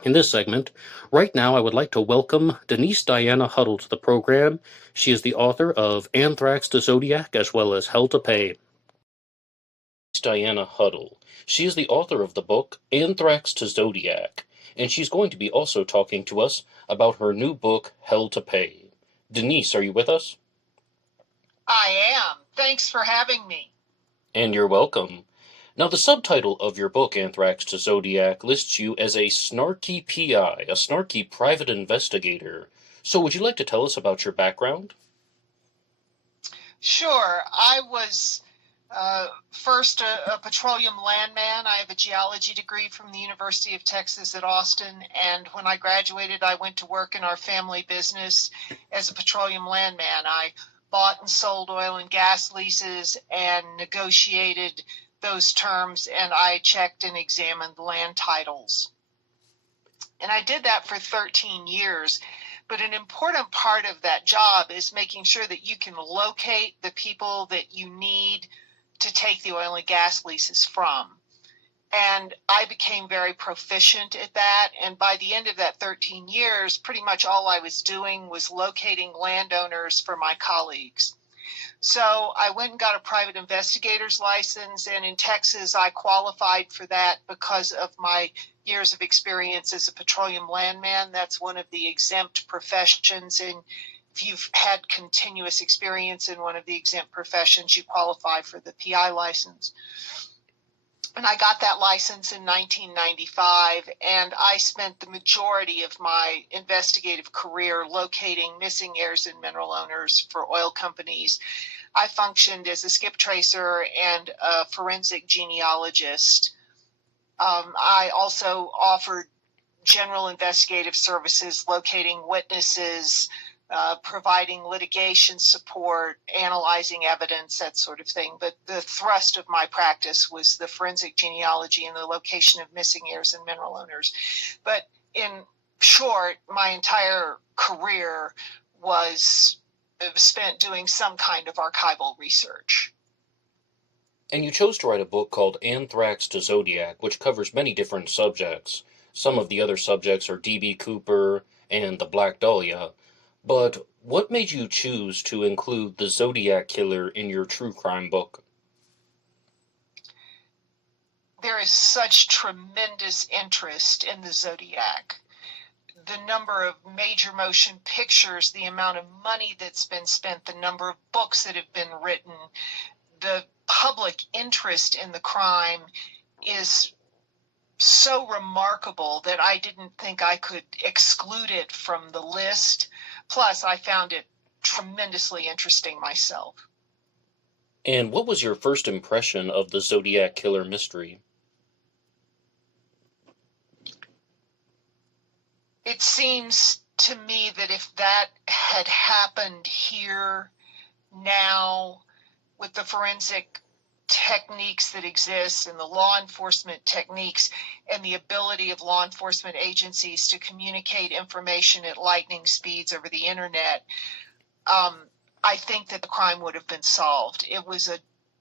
in this segment. Right now, I would like to welcome Denise Diana Huddle to the program. She is the author of Anthrax to Zodiac, as well as Hell to Pay. Denise Diana Huddle. She is the author of the book Anthrax to Zodiac, and she's going to be also talking to us about her new book, Hell to Pay. Denise, are you with us? I am. Thanks for having me. And you're welcome. Now, the subtitle of your book, Anthrax to Zodiac, lists you as a snarky PI, a snarky private investigator. So would you like to tell us about your background? Sure. I was first a petroleum landman. I have a geology degree from the University of Texas at Austin, and when I graduated, I went to work in our family business as a petroleum landman. I bought and sold oil and gas leases and negotiated those terms, and I checked and examined land titles. And I did that for 13 years. But an important part of that job is making sure that you can locate the people that you need to take the oil and gas leases from. And I became very proficient at that. And by the end of that 13 years, pretty much all I was doing was locating landowners for my colleagues. So I went and got a private investigator's license, and in Texas I qualified for that because of my years of experience as a petroleum landman. That's one of the exempt professions, and if you've had continuous experience in one of the exempt professions, you qualify for the PI license. And I got that license in 1995, and I spent the majority of my investigative career locating missing heirs and mineral owners for oil companies. I functioned as a skip tracer and a forensic genealogist. I also offered general investigative services, locating witnesses, providing litigation support, analyzing evidence, that sort of thing. But the thrust of my practice was the forensic genealogy and the location of missing heirs and mineral owners. But in short, my entire career was spent doing some kind of archival research. And you chose to write a book called Anthrax to Zodiac, which covers many different subjects. Some of the other subjects are D.B. Cooper and the Black Dahlia. But what made you choose to include the Zodiac Killer in your true crime book? There is such tremendous interest in the Zodiac. The number of major motion pictures, the amount of money that's been spent, the number of books that have been written, the public interest in the crime is so remarkable that I didn't think I could exclude it from the list. Plus, I found it tremendously interesting myself. And what was your first impression of the Zodiac Killer mystery? It seems to me that if that had happened here now, with the forensic techniques that exist and the law enforcement techniques and the ability of law enforcement agencies to communicate information at lightning speeds over the internet, I think that the crime would have been solved. It was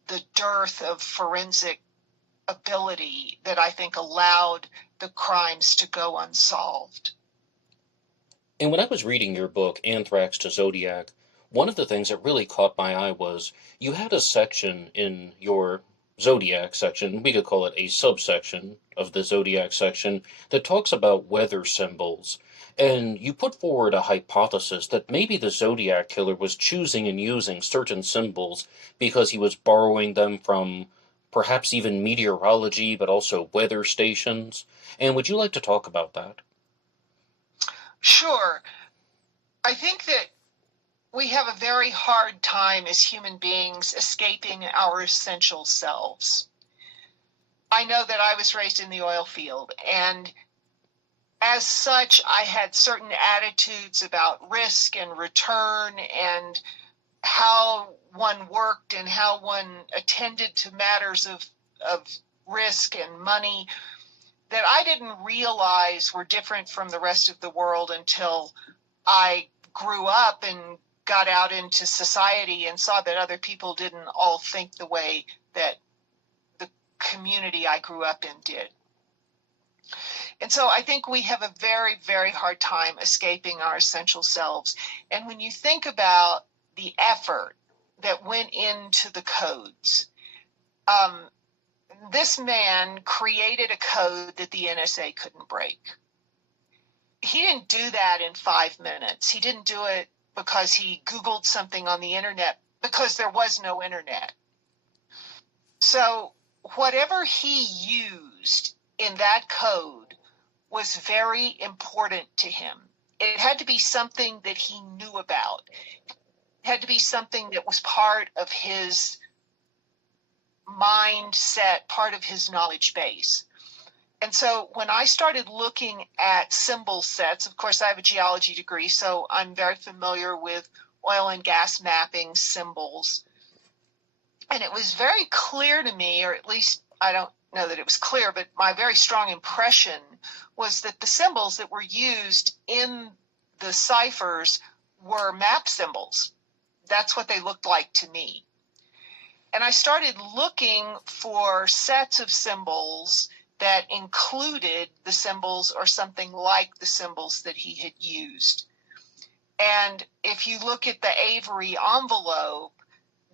the dearth of forensic ability that I think allowed the crimes to go unsolved. And when I was reading your book, Anthrax to Zodiac, one of the things that really caught my eye was you had a section in your Zodiac section, we could call it a subsection of the Zodiac section, that talks about weather symbols. And you put forward a hypothesis that maybe the Zodiac Killer was choosing and using certain symbols because he was borrowing them from perhaps even meteorology, but also weather stations. And would you like to talk about that? Sure. I think that we have a very hard time as human beings escaping our essential selves. I know that I was raised in the oil field, and as such, I had certain attitudes about risk and return and how one worked and how one attended to matters of risk and money that I didn't realize were different from the rest of the world until I grew up and got out into society and saw that other people didn't all think the way that the community I grew up in did. And so I think we have a very, very hard time escaping our essential selves. And when you think about the effort that went into the codes, this man created a code that the NSA couldn't break. He didn't do that in 5 minutes. He didn't do it because he Googled something on the internet, because there was no internet. So whatever he used in that code was very important to him. It had to be something that he knew about. It had to be something that was part of his mindset, part of his knowledge base. And so when I started looking at symbol sets, of course, I have a geology degree, so I'm very familiar with oil and gas mapping symbols. And it was very clear to me, or at least I don't know that it was clear, but my very strong impression was that the symbols that were used in the ciphers were map symbols. That's what they looked like to me. And I started looking for sets of symbols that included the symbols or something like the symbols that he had used. And if you look at the Avery envelope,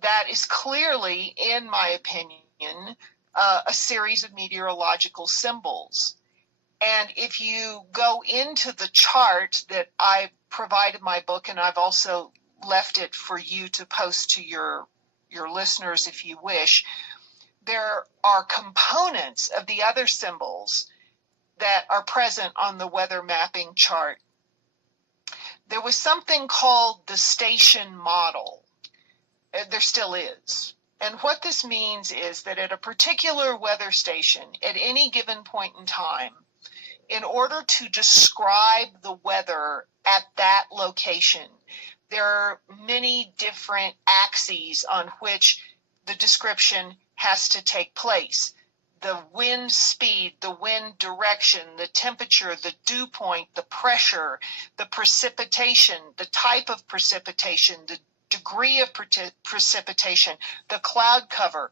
that is clearly, in my opinion, a series of meteorological symbols. And if you go into the chart that I provided in my book, and I've also left it for you to post to your listeners if you wish, there are components of the other symbols that are present on the weather mapping chart. There was something called the station model. There still is. And what this means is that at a particular weather station, at any given point in time, in order to describe the weather at that location, there are many different axes on which the description has to take place. the wind speed, the wind direction, the temperature, the dew point, the pressure, the precipitation, the type of precipitation, the degree of precipitation, the cloud cover.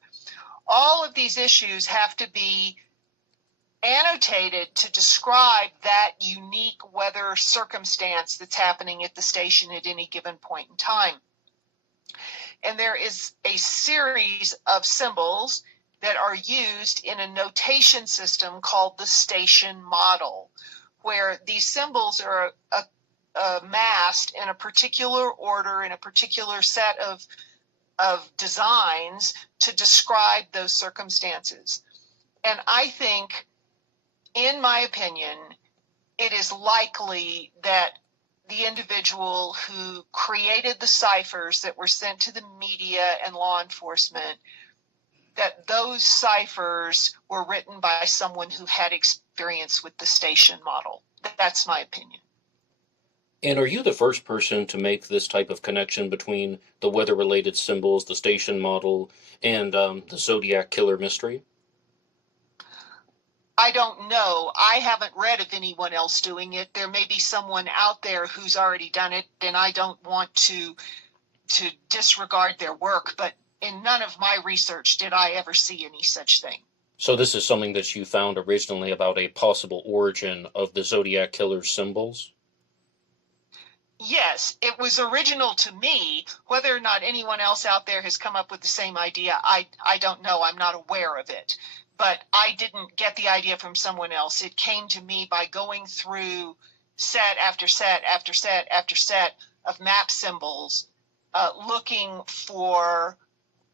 All of these issues have to be annotated to describe that unique weather circumstance that's happening at the station at any given point in time. And there is a series of symbols that are used in a notation system called the station model, where these symbols are amassed in a particular order, in a particular set of designs to describe those circumstances. And I think, in my opinion, it is likely that the individual who created the ciphers that were sent to the media and law enforcement, that those ciphers were written by someone who had experience with the station model. That's my opinion. And are you the first person to make this type of connection between the weather-related symbols, the station model, and the Zodiac Killer mystery? I don't know. I haven't read of anyone else doing it. There may be someone out there who's already done it, and I don't want to disregard their work, but in none of my research did I ever see any such thing. So this is something that you found originally about a possible origin of the Zodiac Killer symbols? Yes, it was original to me. Whether or not anyone else out there has come up with the same idea, I don't know. I'm not aware of it. But I didn't get the idea from someone else. It came to me by going through set after set after set after set of map symbols, looking for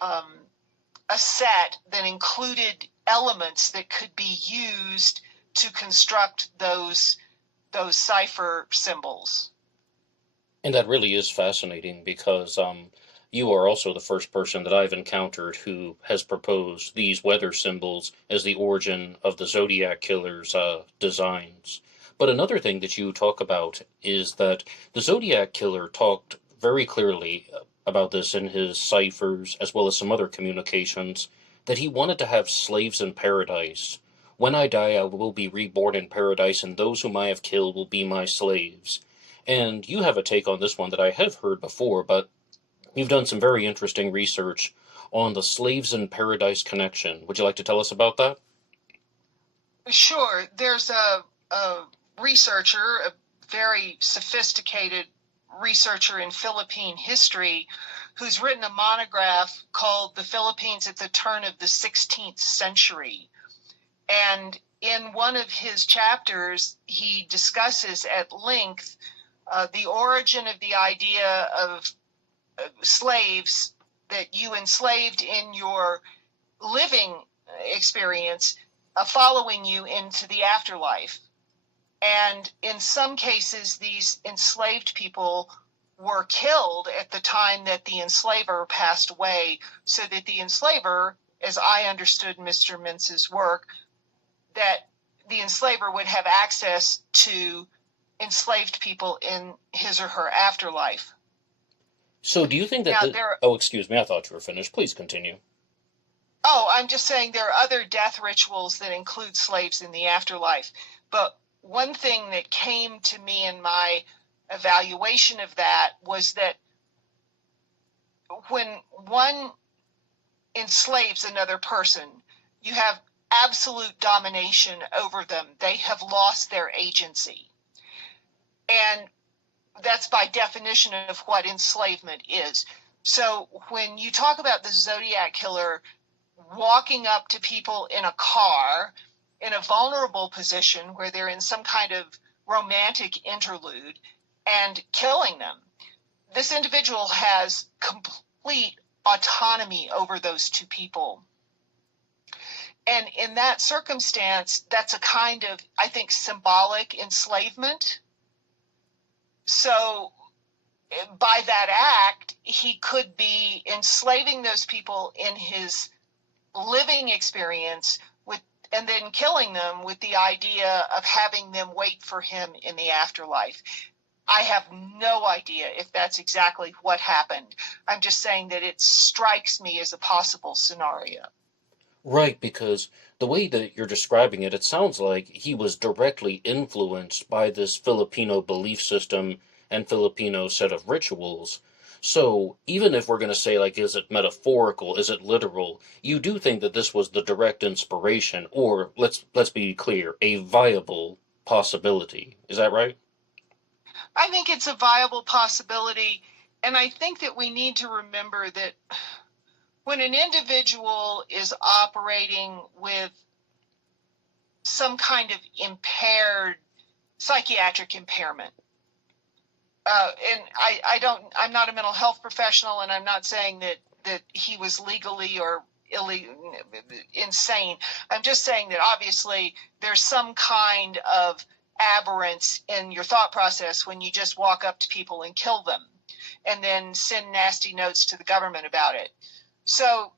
a set that included elements that could be used to construct those cipher symbols. And that really is fascinating because you are also the first person that I've encountered who has proposed these weather symbols as the origin of the Zodiac Killer's designs. But another thing that you talk about is that the Zodiac Killer talked very clearly about this in his ciphers, as well as some other communications, that he wanted to have slaves in paradise. When I die, I will be reborn in paradise, and those whom I have killed will be my slaves. And you have a take on this one that I have heard before, but you've done some very interesting research on the slaves in paradise connection. Would you like to tell us about that? Sure. There's a researcher, a very sophisticated researcher in Philippine history, who's written a monograph called The Philippines at the Turn of the 16th Century. And in one of his chapters, he discusses at length the origin of the idea of slaves that you enslaved in your living experience, following you into the afterlife. And in some cases, these enslaved people were killed at the time that the enslaver passed away, so that the enslaver, as I understood Mr. Mintz's work, that the enslaver would have access to enslaved people in his or her afterlife. So do you think that... Oh, excuse me, I thought you were finished. Please continue. Oh, I'm just saying there are other death rituals that include slaves in the afterlife. But one thing that came to me in my evaluation of that was that when one enslaves another person, you have absolute domination over them. They have lost their agency. And that's by definition of what enslavement is. So when you talk about the Zodiac Killer walking up to people in a car in a vulnerable position where they're in some kind of romantic interlude and killing them, this individual has complete autonomy over those two people. And in that circumstance, that's a kind of, I think, symbolic enslavement. So by that act, he could be enslaving those people in his living experience and then killing them with the idea of having them wait for him in the afterlife. I have no idea if that's exactly what happened. I'm just saying that it strikes me as a possible scenario. Right, because the way that you're describing it, it sounds like he was directly influenced by this Filipino belief system and Filipino set of rituals. So, even if we're going to say, like, is it metaphorical, is it literal, you do think that this was the direct inspiration, or let's be clear, a viable possibility. Is that right? I think it's a viable possibility. And I think that we need to remember that when an individual is operating with some kind of impaired psychiatric impairment, and I'm not a mental health professional, and I'm not saying that he was legally or insane. I'm just saying that obviously there's some kind of aberrance in your thought process when you just walk up to people and kill them and then send nasty notes to the government about it. So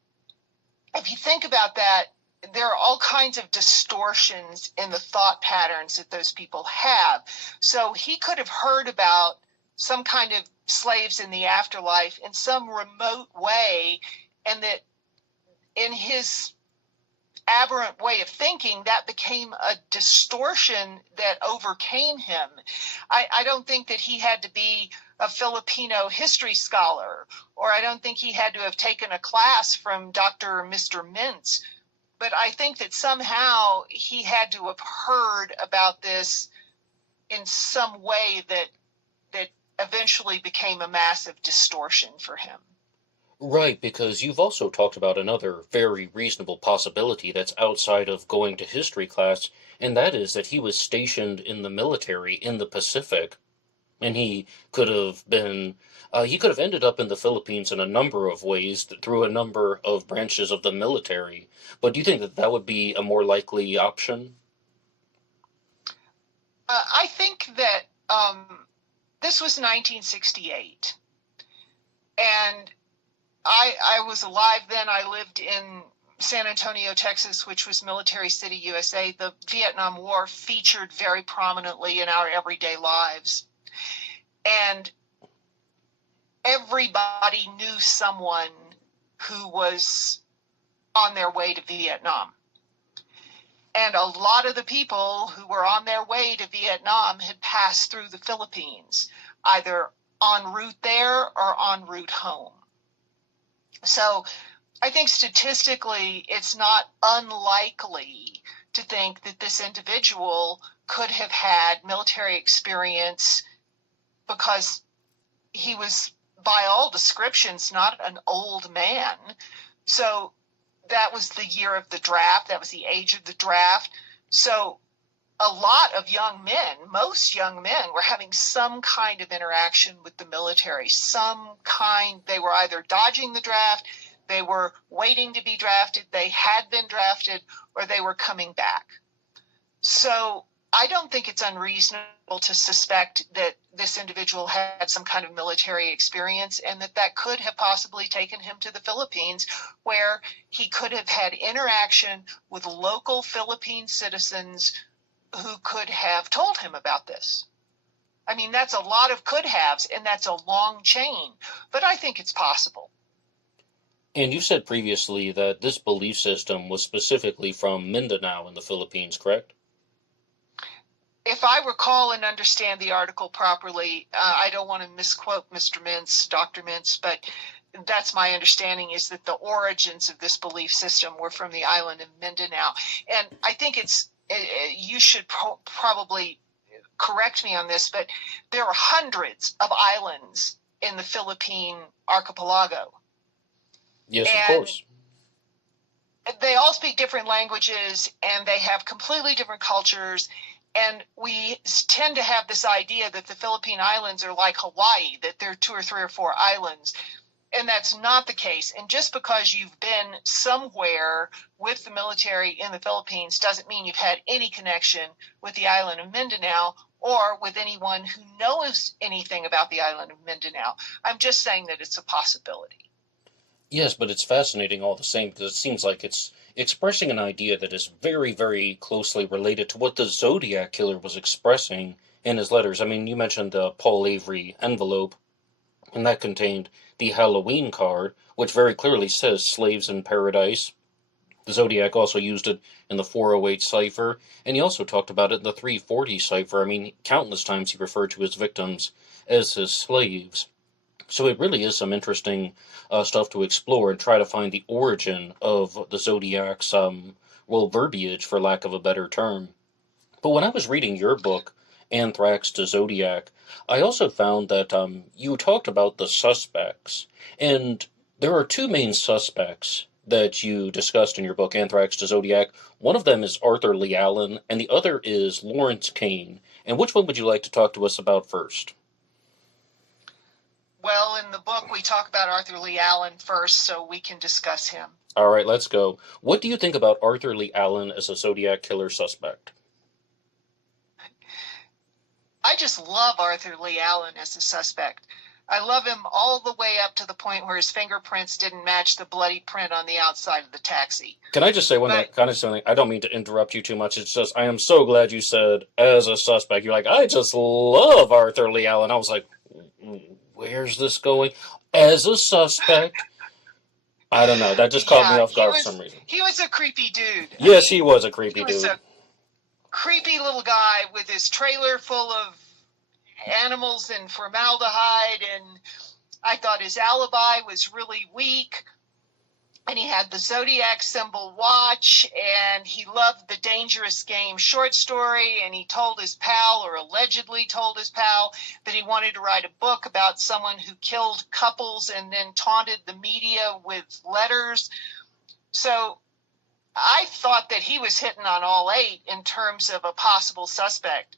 if you think about that, there are all kinds of distortions in the thought patterns that those people have. So he could have heard about some kind of slaves in the afterlife in some remote way, and that in his aberrant way of thinking, that became a distortion that overcame him. I don't think that he had to be a Filipino history scholar, or I don't think he had to have taken a class from Dr. or Mr. Mintz, but I think that somehow he had to have heard about this in some way that eventually became a massive distortion for him. Right, because you've also talked about another very reasonable possibility that's outside of going to history class, and that is that he was stationed in the military in the Pacific, and he could have ended up in the Philippines in a number of ways through a number of branches of the military. But do you think that that would be a more likely option? I think that this was 1968, and I was alive then. I lived in San Antonio, Texas, which was Military City, USA. The Vietnam War featured very prominently in our everyday lives. And everybody knew someone who was on their way to Vietnam. And a lot of the people who were on their way to Vietnam had passed through the Philippines, either en route there or en route home. So I think statistically, it's not unlikely to think that this individual could have had military experience, because he was, by all descriptions, not an old man. So that was the year of the draft. That was the age of the draft. So a lot of young men, most young men, were having some kind of interaction with the military, they were either dodging the draft, they were waiting to be drafted, they had been drafted, or they were coming back. So I don't think it's unreasonable to suspect that this individual had some kind of military experience, and that could have possibly taken him to the Philippines, where he could have had interaction with local Philippine citizens who could have told him about this. I mean, that's a lot of could haves, and that's a long chain, but I think it's possible. And you said previously that this belief system was specifically from Mindanao in the Philippines, correct? If I recall and understand the article properly, I don't want to misquote Mr. Mintz, Dr. Mintz, but that's my understanding, is that the origins of this belief system were from the island of Mindanao. And I think you should probably correct me on this, but there are hundreds of islands in the Philippine archipelago. Yes, of course. They all speak different languages, and they have completely different cultures. And we tend to have this idea that the Philippine Islands are like Hawaii, that there are 2 or 3 or 4 islands. And that's not the case. And just because you've been somewhere with the military in the Philippines doesn't mean you've had any connection with the island of Mindanao or with anyone who knows anything about the island of Mindanao. I'm just saying that it's a possibility. Yes, but it's fascinating all the same, because it seems like it's expressing an idea that is very, very closely related to what the Zodiac Killer was expressing in his letters. I mean, you mentioned the Paul Avery envelope, and that contained the Halloween card, which very clearly says slaves in paradise. Zodiac also used it in the 408 cipher, and he also talked about it in the 340 cipher. I mean, countless times he referred to his victims as his slaves. So it really is some interesting stuff to explore and try to find the origin of the Zodiac's, well, verbiage, for lack of a better term. But when I was reading your book, Anthrax to Zodiac, I also found that you talked about the suspects. And there are two main suspects that you discussed in your book, Anthrax to Zodiac. One of them is Arthur Lee Allen, and the other is Lawrence Kane. And which one would you like to talk to us about first? Well, in the book, we talk about Arthur Lee Allen first, so we can discuss him. All right, let's go. What do you think about Arthur Lee Allen as a Zodiac Killer suspect? I just love Arthur Lee Allen as a suspect. I love him all the way up to the point where his fingerprints didn't match the bloody print on the outside of the taxi. Can I just say something? I don't mean to interrupt you too much. It's just I am so glad you said as a suspect. You're like, I just love Arthur Lee Allen. I was like, where's this going? As a suspect. I don't know. That just caught me off guard for some reason. He was a creepy dude. Yes, he was a creepy dude. He was a creepy little guy with his trailer full of animals and formaldehyde, and I thought his alibi was really weak. And he had the Zodiac symbol watch, and he loved the Dangerous Game short story, and he told his pal, or allegedly told his pal, that he wanted to write a book about someone who killed couples and then taunted the media with letters. So I thought that he was hitting on all eight in terms of a possible suspect.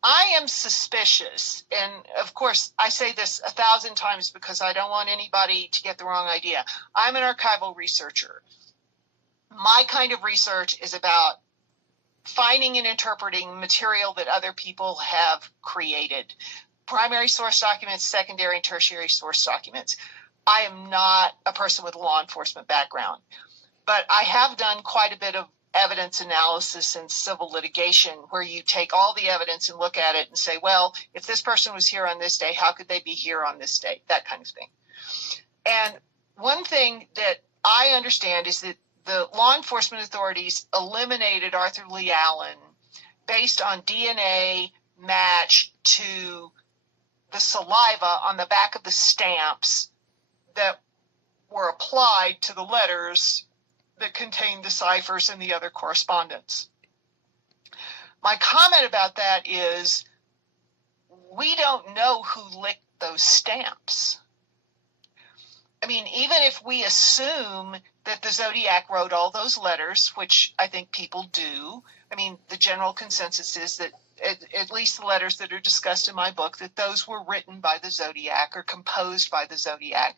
I am suspicious, and of course, I say this 1,000 times because I don't want anybody to get the wrong idea. I'm an archival researcher. My kind of research is about finding and interpreting material that other people have created. Primary source documents, secondary and tertiary source documents. I am not a person with a law enforcement background, but I have done quite a bit of evidence analysis in civil litigation, where you take all the evidence and look at it and say, well, if this person was here on this day, how could they be here on this day? That kind of thing. And one thing that I understand is that the law enforcement authorities eliminated Arthur Lee Allen based on DNA match to the saliva on the back of the stamps that were applied to the letters that contained the ciphers and the other correspondence. My comment about that is we don't know who licked those stamps. I mean, even if we assume that the Zodiac wrote all those letters, which I think people do, I mean, the general consensus is that at least the letters that are discussed in my book, that those were written by the Zodiac or composed by the Zodiac.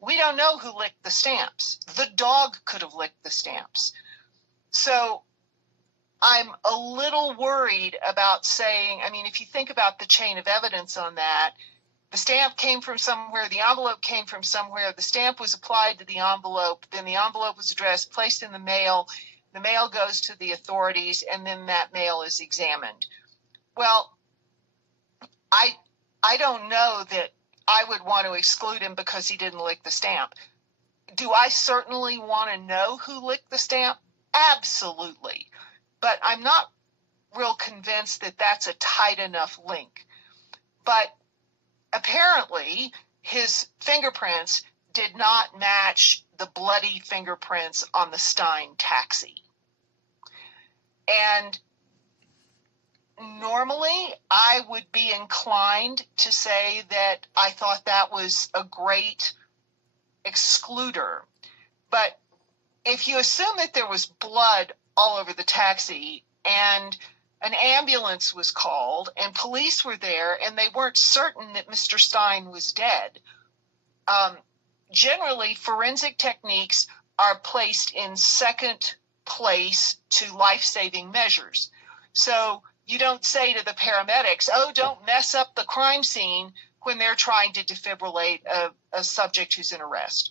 We don't know who licked the stamps. The dog could have licked the stamps. So I'm a little worried about saying, I mean, if you think about the chain of evidence on that, the stamp came from somewhere, the envelope came from somewhere, the stamp was applied to the envelope, then the envelope was addressed, placed in the mail goes to the authorities, and then that mail is examined. Well, I don't know that I would want to exclude him because he didn't lick the stamp. Do I certainly want to know who licked the stamp? Absolutely. But I'm not real convinced that that's a tight enough link. But apparently, his fingerprints did not match the bloody fingerprints on the Stine taxi. And normally, I would be inclined to say that I thought that was a great excluder. But if you assume that there was blood all over the taxi and an ambulance was called and police were there and they weren't certain that Mr. Stine was dead, generally forensic techniques are placed in second place to life-saving measures. So you don't say to the paramedics, oh, don't mess up the crime scene when they're trying to defibrillate a subject who's in arrest.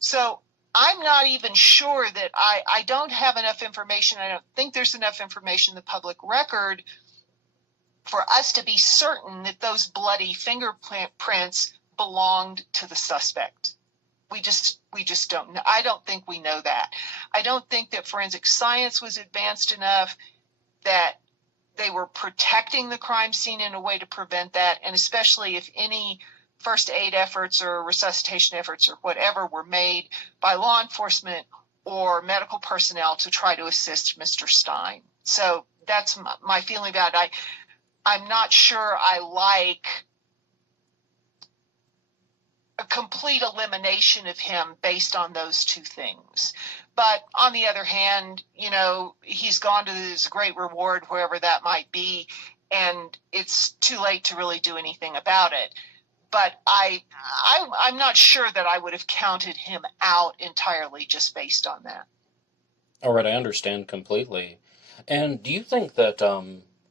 So I'm not even sure that I don't have enough information. I don't think there's enough information in the public record for us to be certain that those bloody fingerprints belonged to the suspect. we just don't know. I don't think we know that. I don't think that forensic science was advanced enough, that they were protecting the crime scene in a way to prevent that, and especially if any first aid efforts or resuscitation efforts or whatever were made by law enforcement or medical personnel to try to assist Mr. Stine. So that's my feeling about it. I'm not sure I like a complete elimination of him based on those two things. But on the other hand, he's gone to his great reward, wherever that might be, and it's too late to really do anything about it. But I'm not sure that I would have counted him out entirely just based on that. All right, I understand completely. And do you think that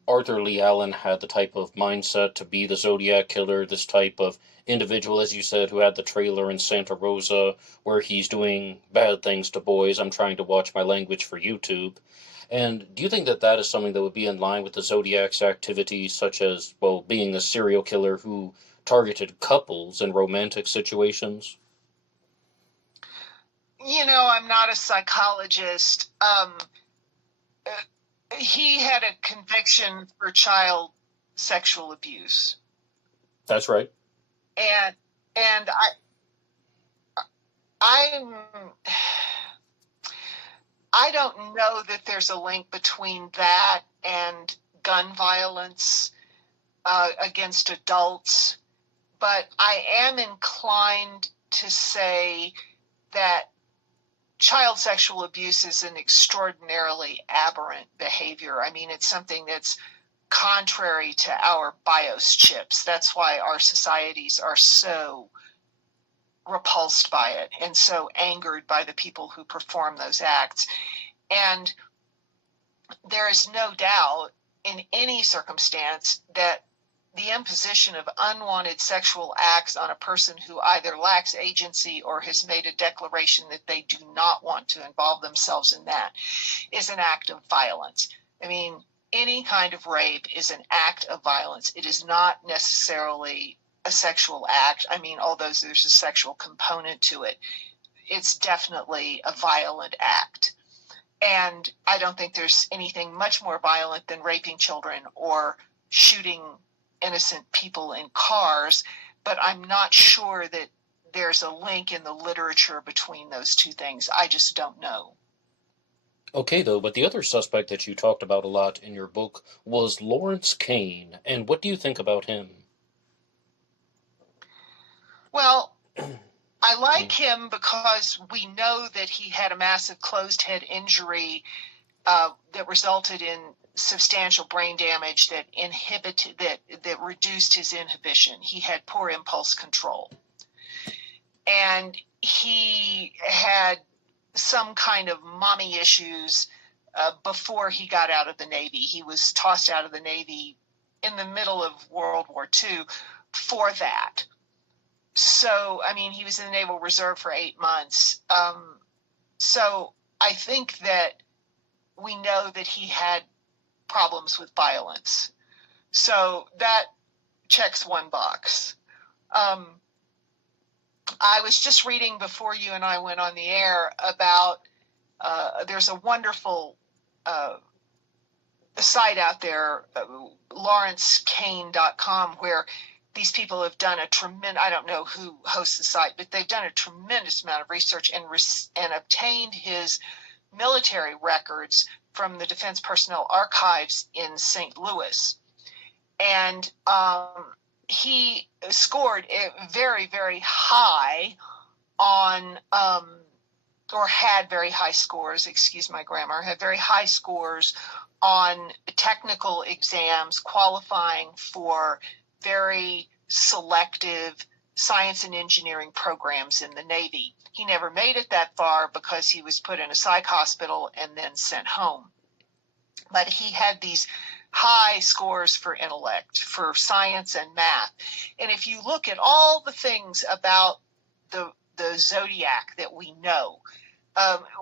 Arthur Lee Allen had the type of mindset to be the Zodiac Killer, this type of individual, as you said, who had the trailer in Santa Rosa where he's doing bad things to boys? I'm trying to watch my language for YouTube. And do you think that that is something that would be in line with the Zodiac's activities, such as, well, being a serial killer who targeted couples in romantic situations? I'm not a psychologist. He had a conviction for child sexual abuse. That's right. And I don't know that there's a link between that and gun violence against adults, but I am inclined to say that child sexual abuse is an extraordinarily aberrant behavior. I mean, it's something that's contrary to our BIOS chips. That's why our societies are so repulsed by it and so angered by the people who perform those acts. And there is no doubt in any circumstance that the imposition of unwanted sexual acts on a person who either lacks agency or has made a declaration that they do not want to involve themselves in that is an act of violence. I mean, any kind of rape is an act of violence. It is not necessarily a sexual act. I mean, although there's a sexual component to it, it's definitely a violent act. And I don't think there's anything much more violent than raping children or shooting innocent people in cars, but I'm not sure that there's a link in the literature between those two things. I just don't know. Okay, though, but the other suspect that you talked about a lot in your book was Lawrence Kane, and what do you think about him? Well, I like him because we know that he had a massive closed head injury that resulted in substantial brain damage that reduced his inhibition. He had poor impulse control. And he had some kind of mommy issues before he got out of the Navy. He was tossed out of the Navy in the middle of World War II for that. So, I mean, he was in the Naval Reserve for 8 months. So I think that we know that he had problems with violence. So that checks one box. I was just reading before you and I went on the air about there's a wonderful site out there, lawrencekane.com, where these people have done a tremendous, I don't know who hosts the site, but they've done a tremendous amount of research and obtained his military records from the Defense Personnel Archives in St. Louis. And he scored very, very high on, or had very high scores, excuse my grammar, had very high scores on technical exams qualifying for very selective science and engineering programs in the Navy. He never made it that far because he was put in a psych hospital and then sent home. But he had these high scores for intellect, for science and math. And if you look at all the things about the Zodiac that we know,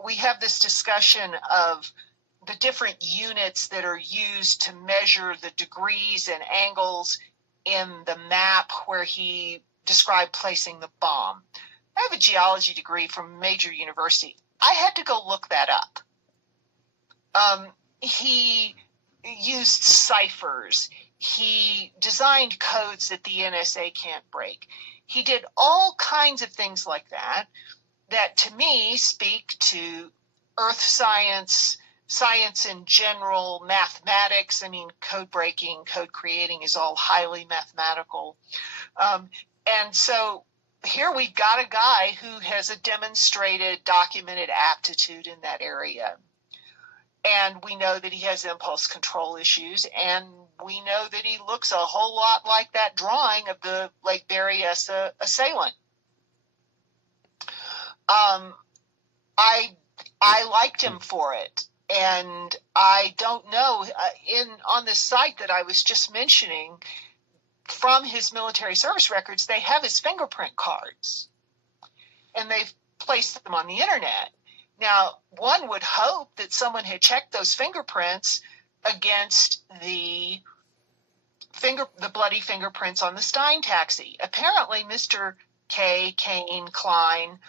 we have this discussion of the different units that are used to measure the degrees and angles in the map where he described placing the bomb. I have a geology degree from a major university. I had to go look that up. He used ciphers. He designed codes that the NSA can't break. He did all kinds of things like that to me speak to earth science, science in general, mathematics. I mean, code breaking, code creating is all highly mathematical. And so here we've got a guy who has a demonstrated, documented aptitude in that area. And we know that he has impulse control issues, and we know that he looks a whole lot like that drawing of the Lake Berryessa assailant. I liked him for it, and I don't know, on this site that I was just mentioning, from his military service records, they have his fingerprint cards, and they've placed them on the internet. Now, one would hope that someone had checked those fingerprints against the bloody fingerprints on the Stine taxi. Apparently, Mr. Kane Klein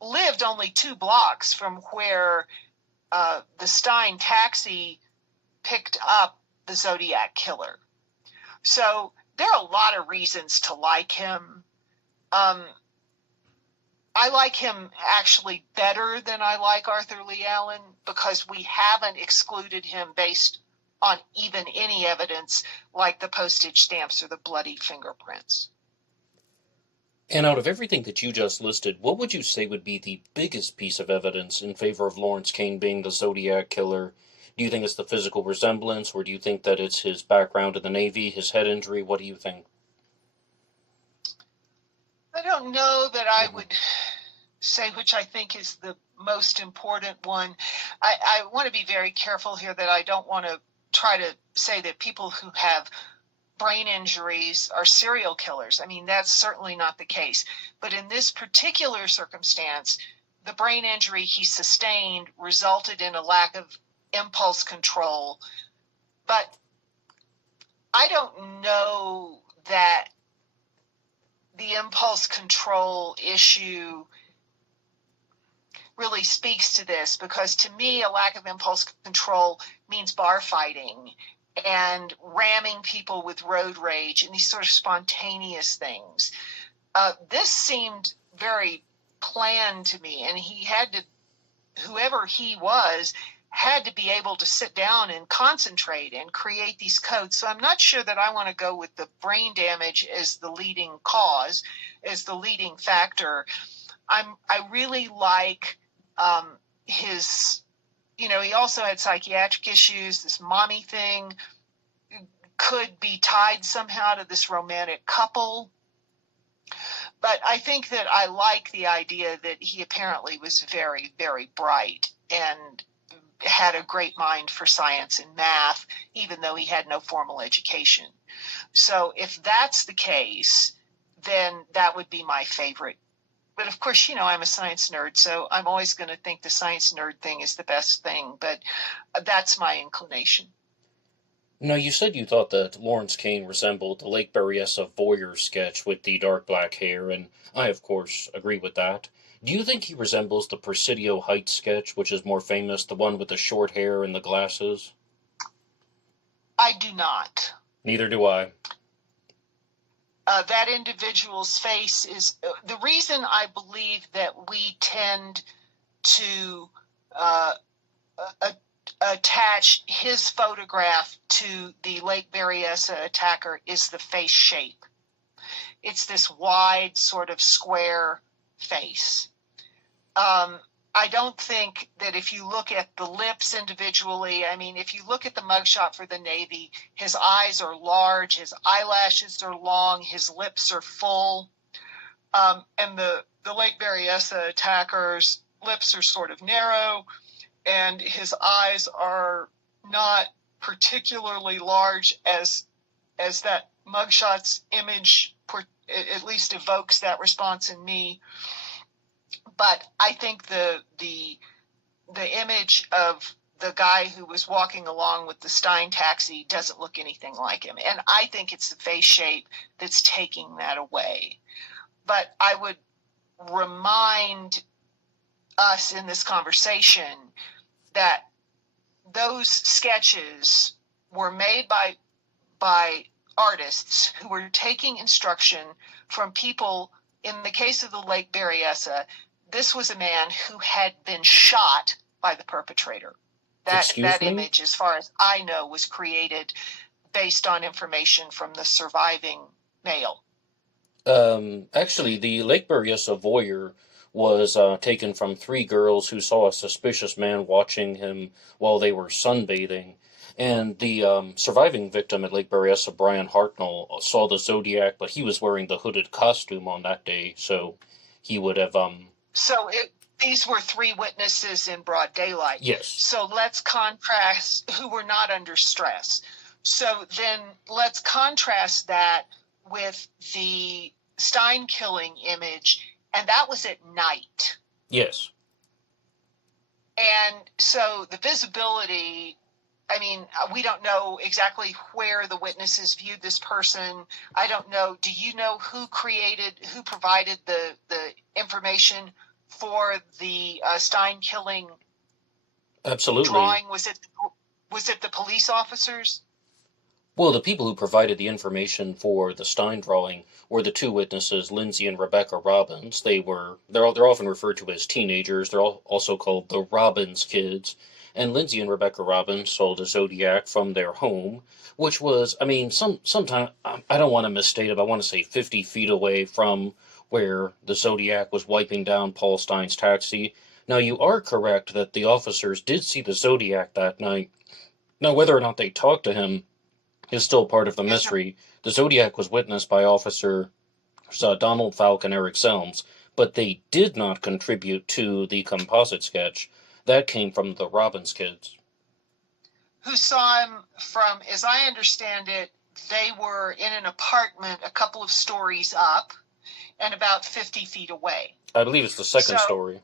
lived only 2 blocks from where the Stine taxi picked up the Zodiac Killer. So there are a lot of reasons to like him. I like him actually better than I like Arthur Lee Allen because we haven't excluded him based on even any evidence like the postage stamps or the bloody fingerprints. And out of everything that you just listed, what would you say would be the biggest piece of evidence in favor of Lawrence Kane being the Zodiac Killer? Do you think it's the physical resemblance, or do you think that it's his background in the Navy, his head injury? What do you think? I don't know that I would say which I think is the most important one. I want to be very careful here that I don't want to try to say that people who have brain injuries are serial killers. I mean, that's certainly not the case. But in this particular circumstance, the brain injury he sustained resulted in a lack of impulse control. But I don't know that the impulse control issue really speaks to this, because to me, a lack of impulse control means bar fighting and ramming people with road rage and these sort of spontaneous things. This seemed very planned to me, and he had to, whoever he was, had to be able to sit down and concentrate and create these codes. So I'm not sure that I want to go with the brain damage as the leading cause, as the leading factor. I really like his, he also had psychiatric issues. This mommy thing could be tied somehow to this romantic couple. But I think that I like the idea that he apparently was very, very bright and had a great mind for science and math, even though he had no formal education. So if that's the case, then that would be my favorite. But of course, I'm a science nerd, so I'm always going to think the science nerd thing is the best thing. But that's my inclination. Now, you said you thought that Lawrence Kane resembled the Lake Berryessa voyeur sketch with the dark black hair, and I, of course, agree with that. Do you think he resembles the Presidio Heights sketch, which is more famous, the one with the short hair and the glasses? I do not. Neither do I. That individual's face is the reason I believe that we tend to attach his photograph to the Lake Berryessa attacker is the face shape. It's this wide sort of square face. I don't think that if you look at the lips individually, if you look at the mugshot for the Navy, his eyes are large, his eyelashes are long, his lips are full. And the Lake Berryessa attacker's lips are sort of narrow, and his eyes are not particularly large as that mugshot's image at least evokes that response in me. But I think the image of the guy who was walking along with the Stine taxi doesn't look anything like him. And I think it's the face shape that's taking that away. But I would remind us in this conversation that those sketches were made by artists who were taking instruction from people. In the case of the Lake Berryessa, this was a man who had been shot by the perpetrator. That me? image, as far as I know, was created based on information from the surviving male. Actually, the Lake Berryessa voyeur was taken from 3 girls who saw a suspicious man watching him while they were sunbathing. And the surviving victim at Lake Berryessa, Brian Hartnell, saw the Zodiac, but he was wearing the hooded costume on that day, so he would have... These were 3 witnesses in broad daylight. Yes. So let's contrast, who were not under stress. So then let's contrast that with the Stine killing image, and that was at night. Yes. And so the visibility, I mean, we don't know exactly where the witnesses viewed this person. I don't know. Do you know who provided the information for the Stine killing Absolutely. drawing? Was it the police officers? Well, the people who provided the information for the Stine drawing were the 2 witnesses, Lindsay and Rebecca Robbins. They're often referred to as teenagers. They're also called the Robbins kids. And Lindsay and Rebecca Robbins sold a Zodiac from their home, which was, I mean, sometime, I don't want to misstate it, I want to say 50 feet away from where the Zodiac was wiping down Paul Stine's taxi. Now, you are correct that the officers did see the Zodiac that night. Now, whether or not they talked to him is still part of the mystery. The Zodiac was witnessed by officers Donald Falk and Eric Selms, but they did not contribute to the composite sketch. That came from the Robbins kids. Who saw him from, as I understand it, they were in an apartment a couple of stories up and about 50 feet away. I believe it's the second story.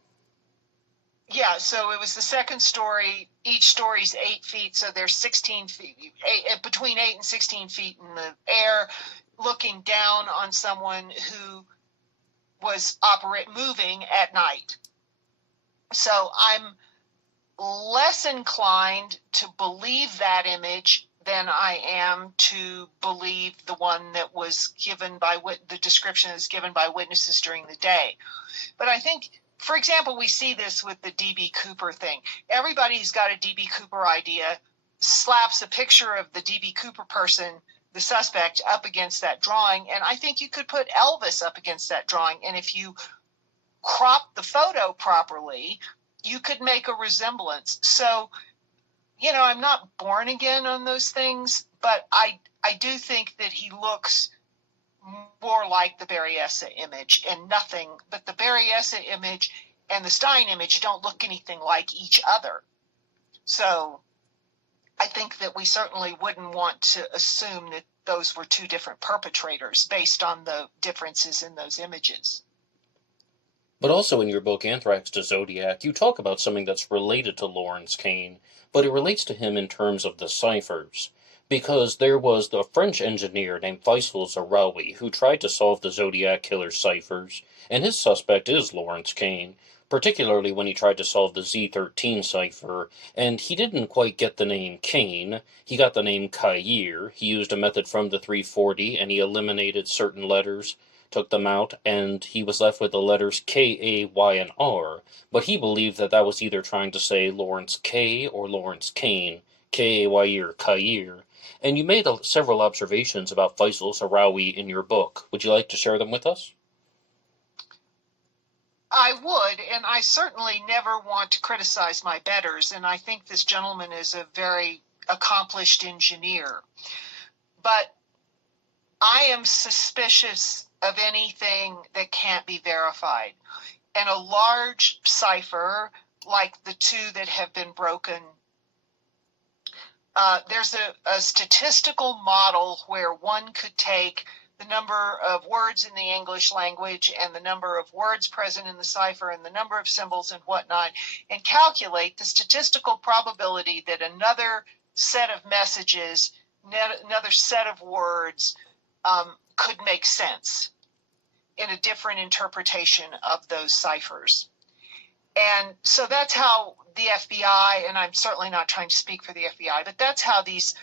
Yeah, so it was the second story. Each story's 8 feet, so there's 16 feet, between 8 and 16 feet in the air, looking down on someone who was moving at night. So I'm less inclined to believe that image than I am to believe the one that was given by the description that's given by witnesses during the day. But I think, for example, we see this with the D.B. Cooper thing. Everybody who's got a D.B. Cooper idea slaps a picture of the D.B. Cooper person, the suspect, up against that drawing. And I think you could put Elvis up against that drawing. And if you crop the photo properly, you could make a resemblance. So, I'm not born again on those things, but I do think that he looks more like the Berryessa image and nothing, but the Berryessa image and the Stine image don't look anything like each other. So I think that we certainly wouldn't want to assume that those were 2 different perpetrators based on the differences in those images. But also in your book, Anthrax to Zodiac, you talk about something that's related to Lawrence Kane, but it relates to him in terms of the ciphers. Because there was the French engineer named Faisal Zarawi who tried to solve the Zodiac Killer's ciphers, and his suspect is Lawrence Kane, particularly when he tried to solve the Z13 cipher, and he didn't quite get the name Kane, he got the name Kair. He used a method from the 340, and he eliminated certain letters, took them out, and he was left with the letters K, A, Y, and R, but he believed that that was either trying to say Lawrence K or Lawrence Kane, K-A-Y-E or Kair. And you made several observations about Faisal Zarawi in your book. Would you like to share them with us? I would, and I certainly never want to criticize my betters, and I think this gentleman is a very accomplished engineer. But I am suspicious of anything that can't be verified. And a large cipher, like the 2 that have been broken, there's a statistical model where one could take the number of words in the English language and the number of words present in the cipher and the number of symbols and whatnot, and calculate the statistical probability that another set of messages, another set of words could make sense. in a different interpretation of those ciphers. And so that's how the FBI, and I'm certainly not trying to speak for the FBI, but that's how these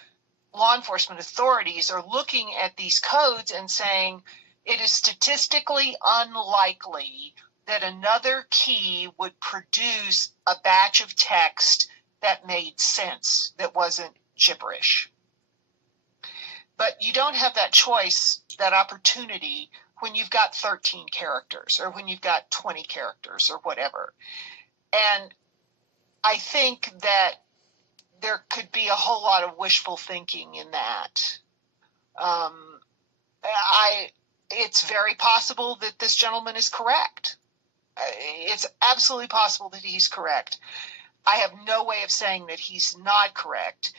law enforcement authorities are looking at these codes and saying it is statistically unlikely that another key would produce a batch of text that made sense, that wasn't gibberish. But you don't have that choice, that opportunity, when you've got 13 characters or when you've got 20 characters or whatever. And I think that there could be a whole lot of wishful thinking in that. It's very possible that this gentleman is correct. It's absolutely possible that he's correct. I have no way of saying that he's not correct,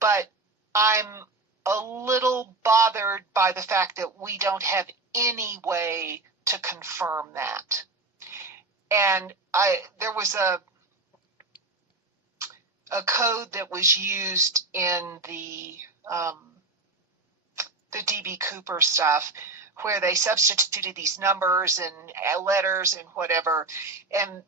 but I'm a little bothered by the fact that we don't have any way to confirm that. And there was a code that was used in the D.B. Cooper stuff, where they substituted these numbers and letters and whatever. And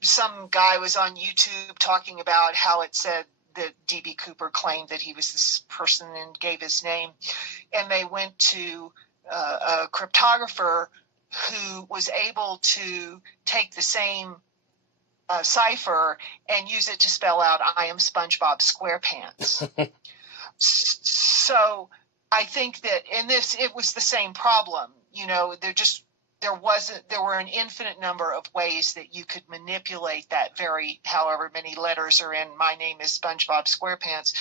some guy was on YouTube talking about how it said that D.B. Cooper claimed that he was this person and gave his name. And they went to a cryptographer who was able to take the same cipher and use it to spell out "I am SpongeBob SquarePants." So I think that in this, it was the same problem. You know, there were an infinite number of ways that you could manipulate that however many letters are in "My name is SpongeBob SquarePants."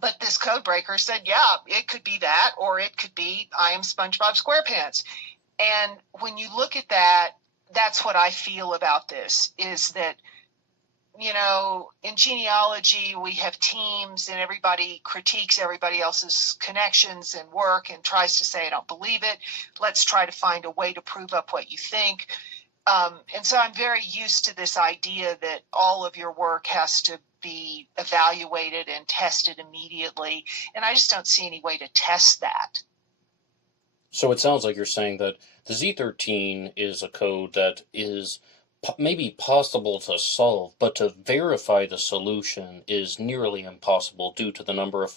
But this code breaker said, yeah, it could be that, or it could be "I am SpongeBob SquarePants." And when you look at that, that's what I feel about this, is that, you know, in genealogy, we have teams and everybody critiques everybody else's connections and work and tries to say, I don't believe it. Let's try to find a way to prove up what you think. And so I'm very used to this idea that all of your work has to be evaluated and tested immediately. And I just don't see any way to test that. So it sounds like you're saying that the Z13 is a code that is maybe possible to solve, but to verify the solution is nearly impossible due to the number of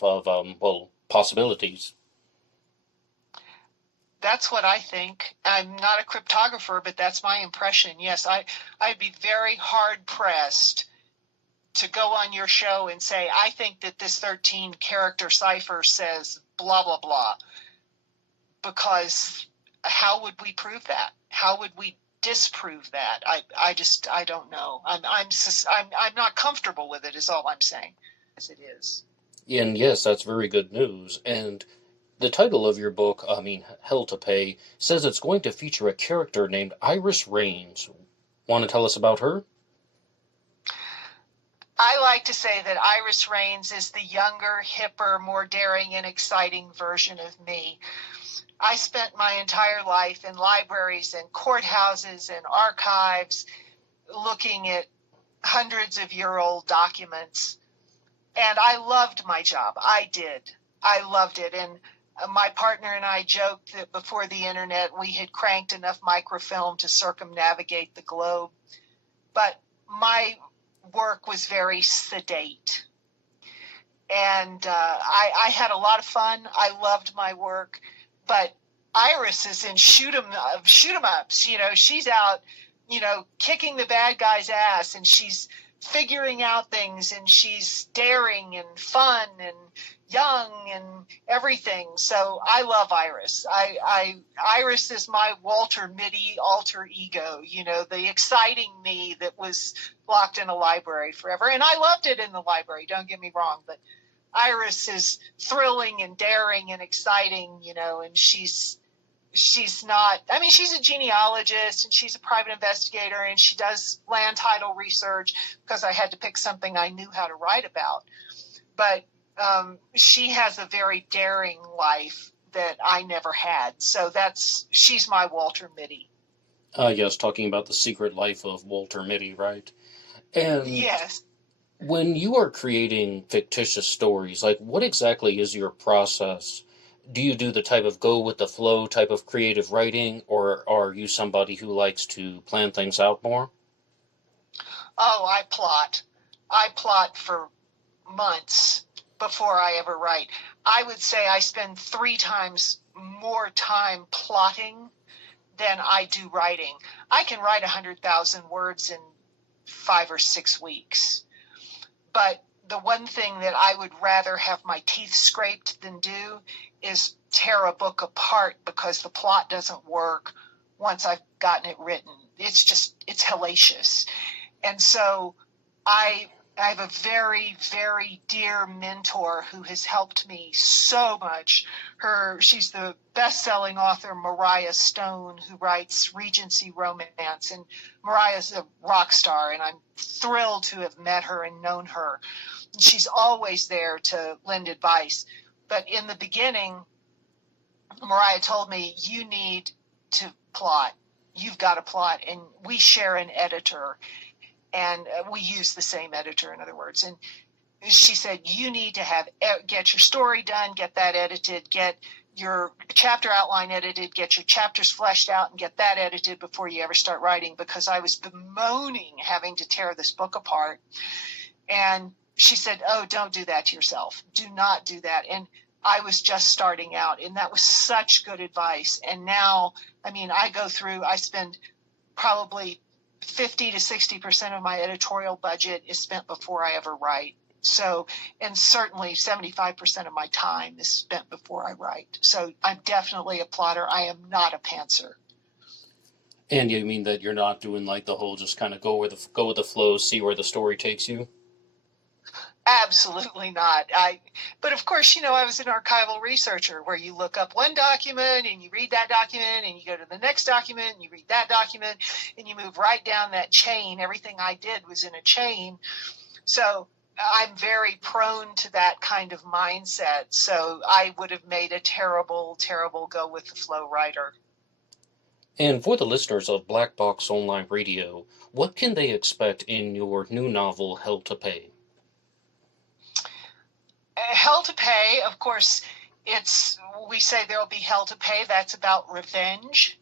possibilities. That's what I think. I'm not a cryptographer, but that's my impression. Yes, I'd be very hard-pressed to go on your show and say, I think that this 13-character cipher says blah, blah, blah. Because how would we prove that? How would we disprove that? I don't know. I'm not comfortable with it, is all I'm saying. As it is. And yes, that's very good news. And the title of your book, Hell to Pay, says it's going to feature a character named Iris Raines. Want to tell us about her? I like to say that Iris Raines is the younger, hipper, more daring and exciting version of me. I spent my entire life in libraries and courthouses and archives looking at hundreds of year-old documents. And I loved my job. I did. I loved it. And my partner and I joked that before the internet, we had cranked enough microfilm to circumnavigate the globe. But my work was very sedate. And I had a lot of fun. I loved my work. But Iris is in shoot 'em ups. You know, she's out, you know, kicking the bad guy's ass, and she's figuring out things, and she's daring and fun and young and everything. So I love Iris. Iris is my Walter Mitty alter ego, you know, the exciting me that was locked in a library forever. And I loved it in the library, don't get me wrong, but Iris is thrilling and daring and exciting, you know, and she's not, I mean, she's a genealogist and she's a private investigator and she does land title research because I had to pick something I knew how to write about. But she has a very daring life that I never had. So she's my Walter Mitty. Yes, talking about the secret life of Walter Mitty, right? And yes. When you are creating fictitious stories, like what exactly is your process? do you do the type of go with the flow type of creative writing, or are you somebody who likes to plan things out more? Oh, I plot. I plot for months before I ever write. I would say I spend 3 times more time plotting than I do writing. I can write 100,000 words in 5 or 6 weeks. But the one thing that I would rather have my teeth scraped than do is tear a book apart because the plot doesn't work once I've gotten it written. It's hellacious. And so I have a very, very dear mentor who has helped me so much. She's the best-selling author, Mariah Stone, who writes Regency romance. And Mariah's a rock star, and I'm thrilled to have met her and known her. She's always there to lend advice. But in the beginning, Mariah told me, you need to plot. You've got to plot. And we share an editor. And we use the same editor, in other words. And she said, you need to get your story done, get that edited, get your chapter outline edited, get your chapters fleshed out, and get that edited before you ever start writing, because I was bemoaning having to tear this book apart. And she said, oh, don't do that to yourself. Do not do that. And I was just starting out, and that was such good advice. And now, I spend probably 50 to 60% of my editorial budget is spent before I ever write. So, and certainly 75% of my time is spent before I write. So I'm definitely a plotter. I am not a pantser. And you mean that you're not doing like the whole just kind of go with the flow, see where the story takes you? Absolutely not. But of course, I was an archival researcher where you look up one document and you read that document and you go to the next document and you read that document and you move right down that chain. Everything I did was in a chain. So I'm very prone to that kind of mindset. So I would have made a terrible, terrible go with the flow writer. And for the listeners of Black Box Online Radio, what can they expect in your new novel, Hell to Pay? Hell to Pay, of course, we say there'll be hell to pay. That's about revenge.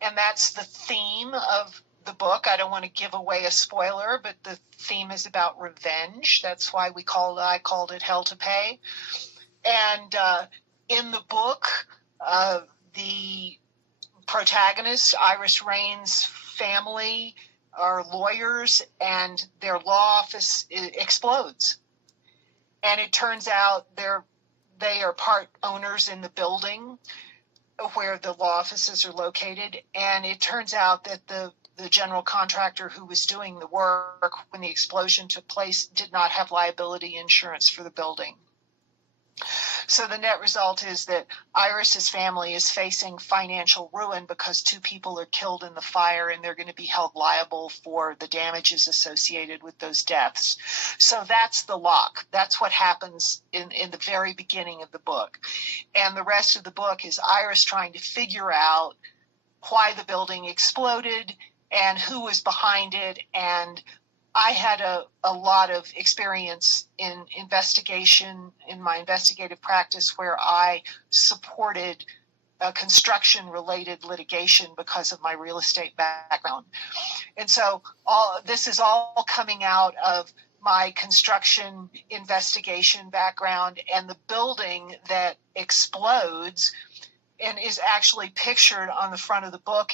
And that's the theme of the book. I don't want to give away a spoiler, but the theme is about revenge. That's why I called it Hell to Pay. And in the book, the protagonist, Iris Rain's family, are lawyers, and their law office explodes. And it turns out they are part owners in the building where the law offices are located. And it turns out that the general contractor who was doing the work when the explosion took place did not have liability insurance for the building. So the net result is that Iris's family is facing financial ruin because 2 people are killed in the fire, and they're going to be held liable for the damages associated with those deaths. So that's the lock. That's what happens in the very beginning of the book. And the rest of the book is Iris trying to figure out why the building exploded and who was behind it. And I had a lot of experience in investigation in my investigative practice where I supported construction-related litigation because of my real estate background. And so this is all coming out of my construction investigation background, and the building that explodes and is actually pictured on the front of the book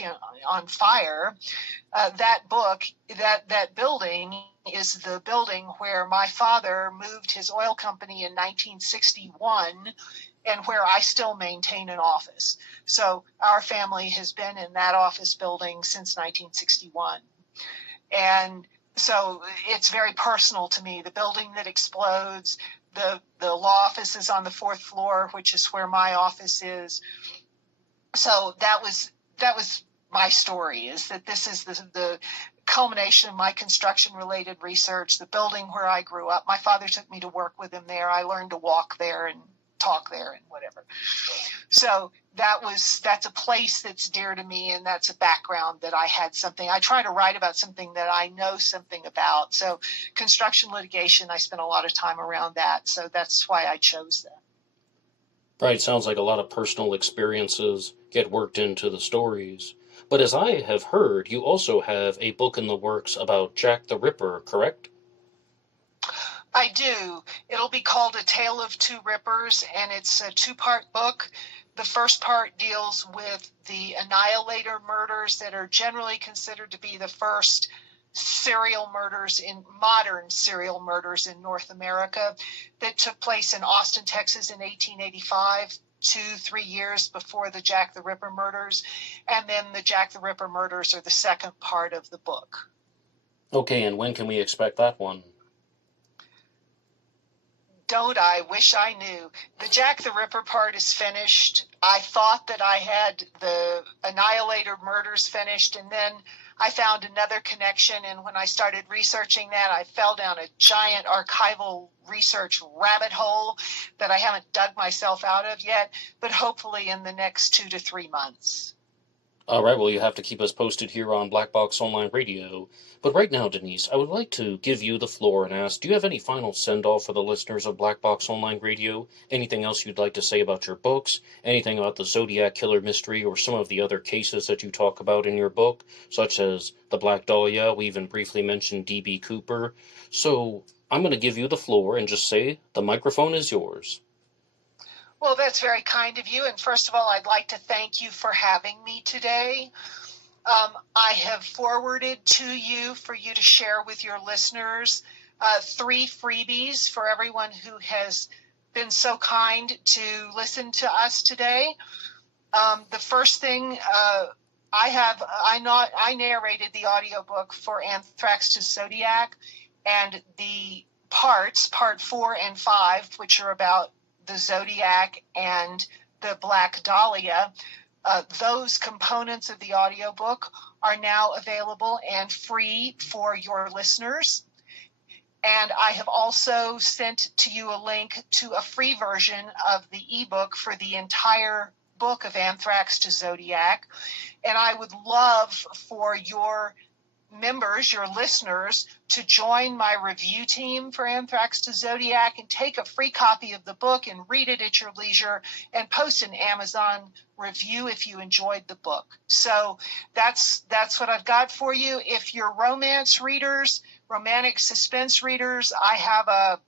on fire. That building is the building where my father moved his oil company in 1961 and where I still maintain an office. So our family has been in that office building since 1961. And so it's very personal to me. The building that explodes, the law office is on the 4th floor, which is where my office is. So that was my story, is that this is the culmination of my construction-related research, the building where I grew up. My father took me to work with him there. I learned to walk there and talk there and whatever. So that's a place that's dear to me, and that's a background that I had something. I try to write about something that I know something about. So construction litigation, I spent a lot of time around that. So that's why I chose that. Right, sounds like a lot of personal experiences get worked into the stories. But as I have heard, you also have a book in the works about Jack the Ripper, correct? I do. It'll be called A Tale of Two Rippers, and it's a two-part book. The first part deals with the Annihilator murders that are generally considered to be the first modern serial murders in North America that took place in Austin, Texas in 1885. 2-3 years before the Jack the Ripper murders, and then the Jack the Ripper murders are the second part of the book. Okay, and when can we expect that one? Don't I wish I knew. The Jack the Ripper part is finished. I thought that I had the Annihilator murders finished, and then I found another connection, and when I started researching that, I fell down a giant archival research rabbit hole that I haven't dug myself out of yet, but hopefully in the next 2 to 3 months. All right, well, you have to keep us posted here on Black Box Online Radio. But right now, Denise, I would like to give you the floor and ask, do you have any final send-off for the listeners of Black Box Online Radio? Anything else you'd like to say about your books? Anything about the Zodiac Killer mystery or some of the other cases that you talk about in your book, such as the Black Dahlia? We even briefly mentioned D.B. Cooper. So I'm going to give you the floor and just say the microphone is yours. Well, that's very kind of you. And first of all, I'd like to thank you for having me today. I have forwarded to you for you to share with your listeners 3 freebies for everyone who has been so kind to listen to us today. The first thing I narrated the audiobook for Anthrax to Zodiac, and the part 4 and 5, which are about the Zodiac and the Black Dahlia, those components of the audiobook are now available and free for your listeners. And I have also sent to you a link to a free version of the ebook for the entire book of Anthrax to Zodiac. And I would love for your members, your listeners, to join my review team for Anthrax to Zodiac and take a free copy of the book and read it at your leisure and post an Amazon review if you enjoyed the book. So that's what I've got for you. If you're romantic suspense readers, I have a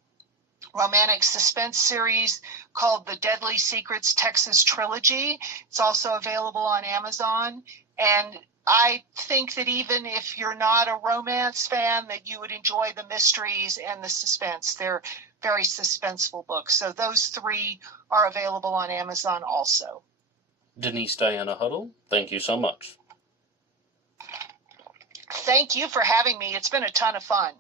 romantic suspense series called the Deadly Secrets Texas Trilogy. It's also available on Amazon. And I think that even if you're not a romance fan, that you would enjoy the mysteries and the suspense. They're very suspenseful books. So those 3 are available on Amazon also. Denise Diana Huddle, thank you so much. Thank you for having me. It's been a ton of fun.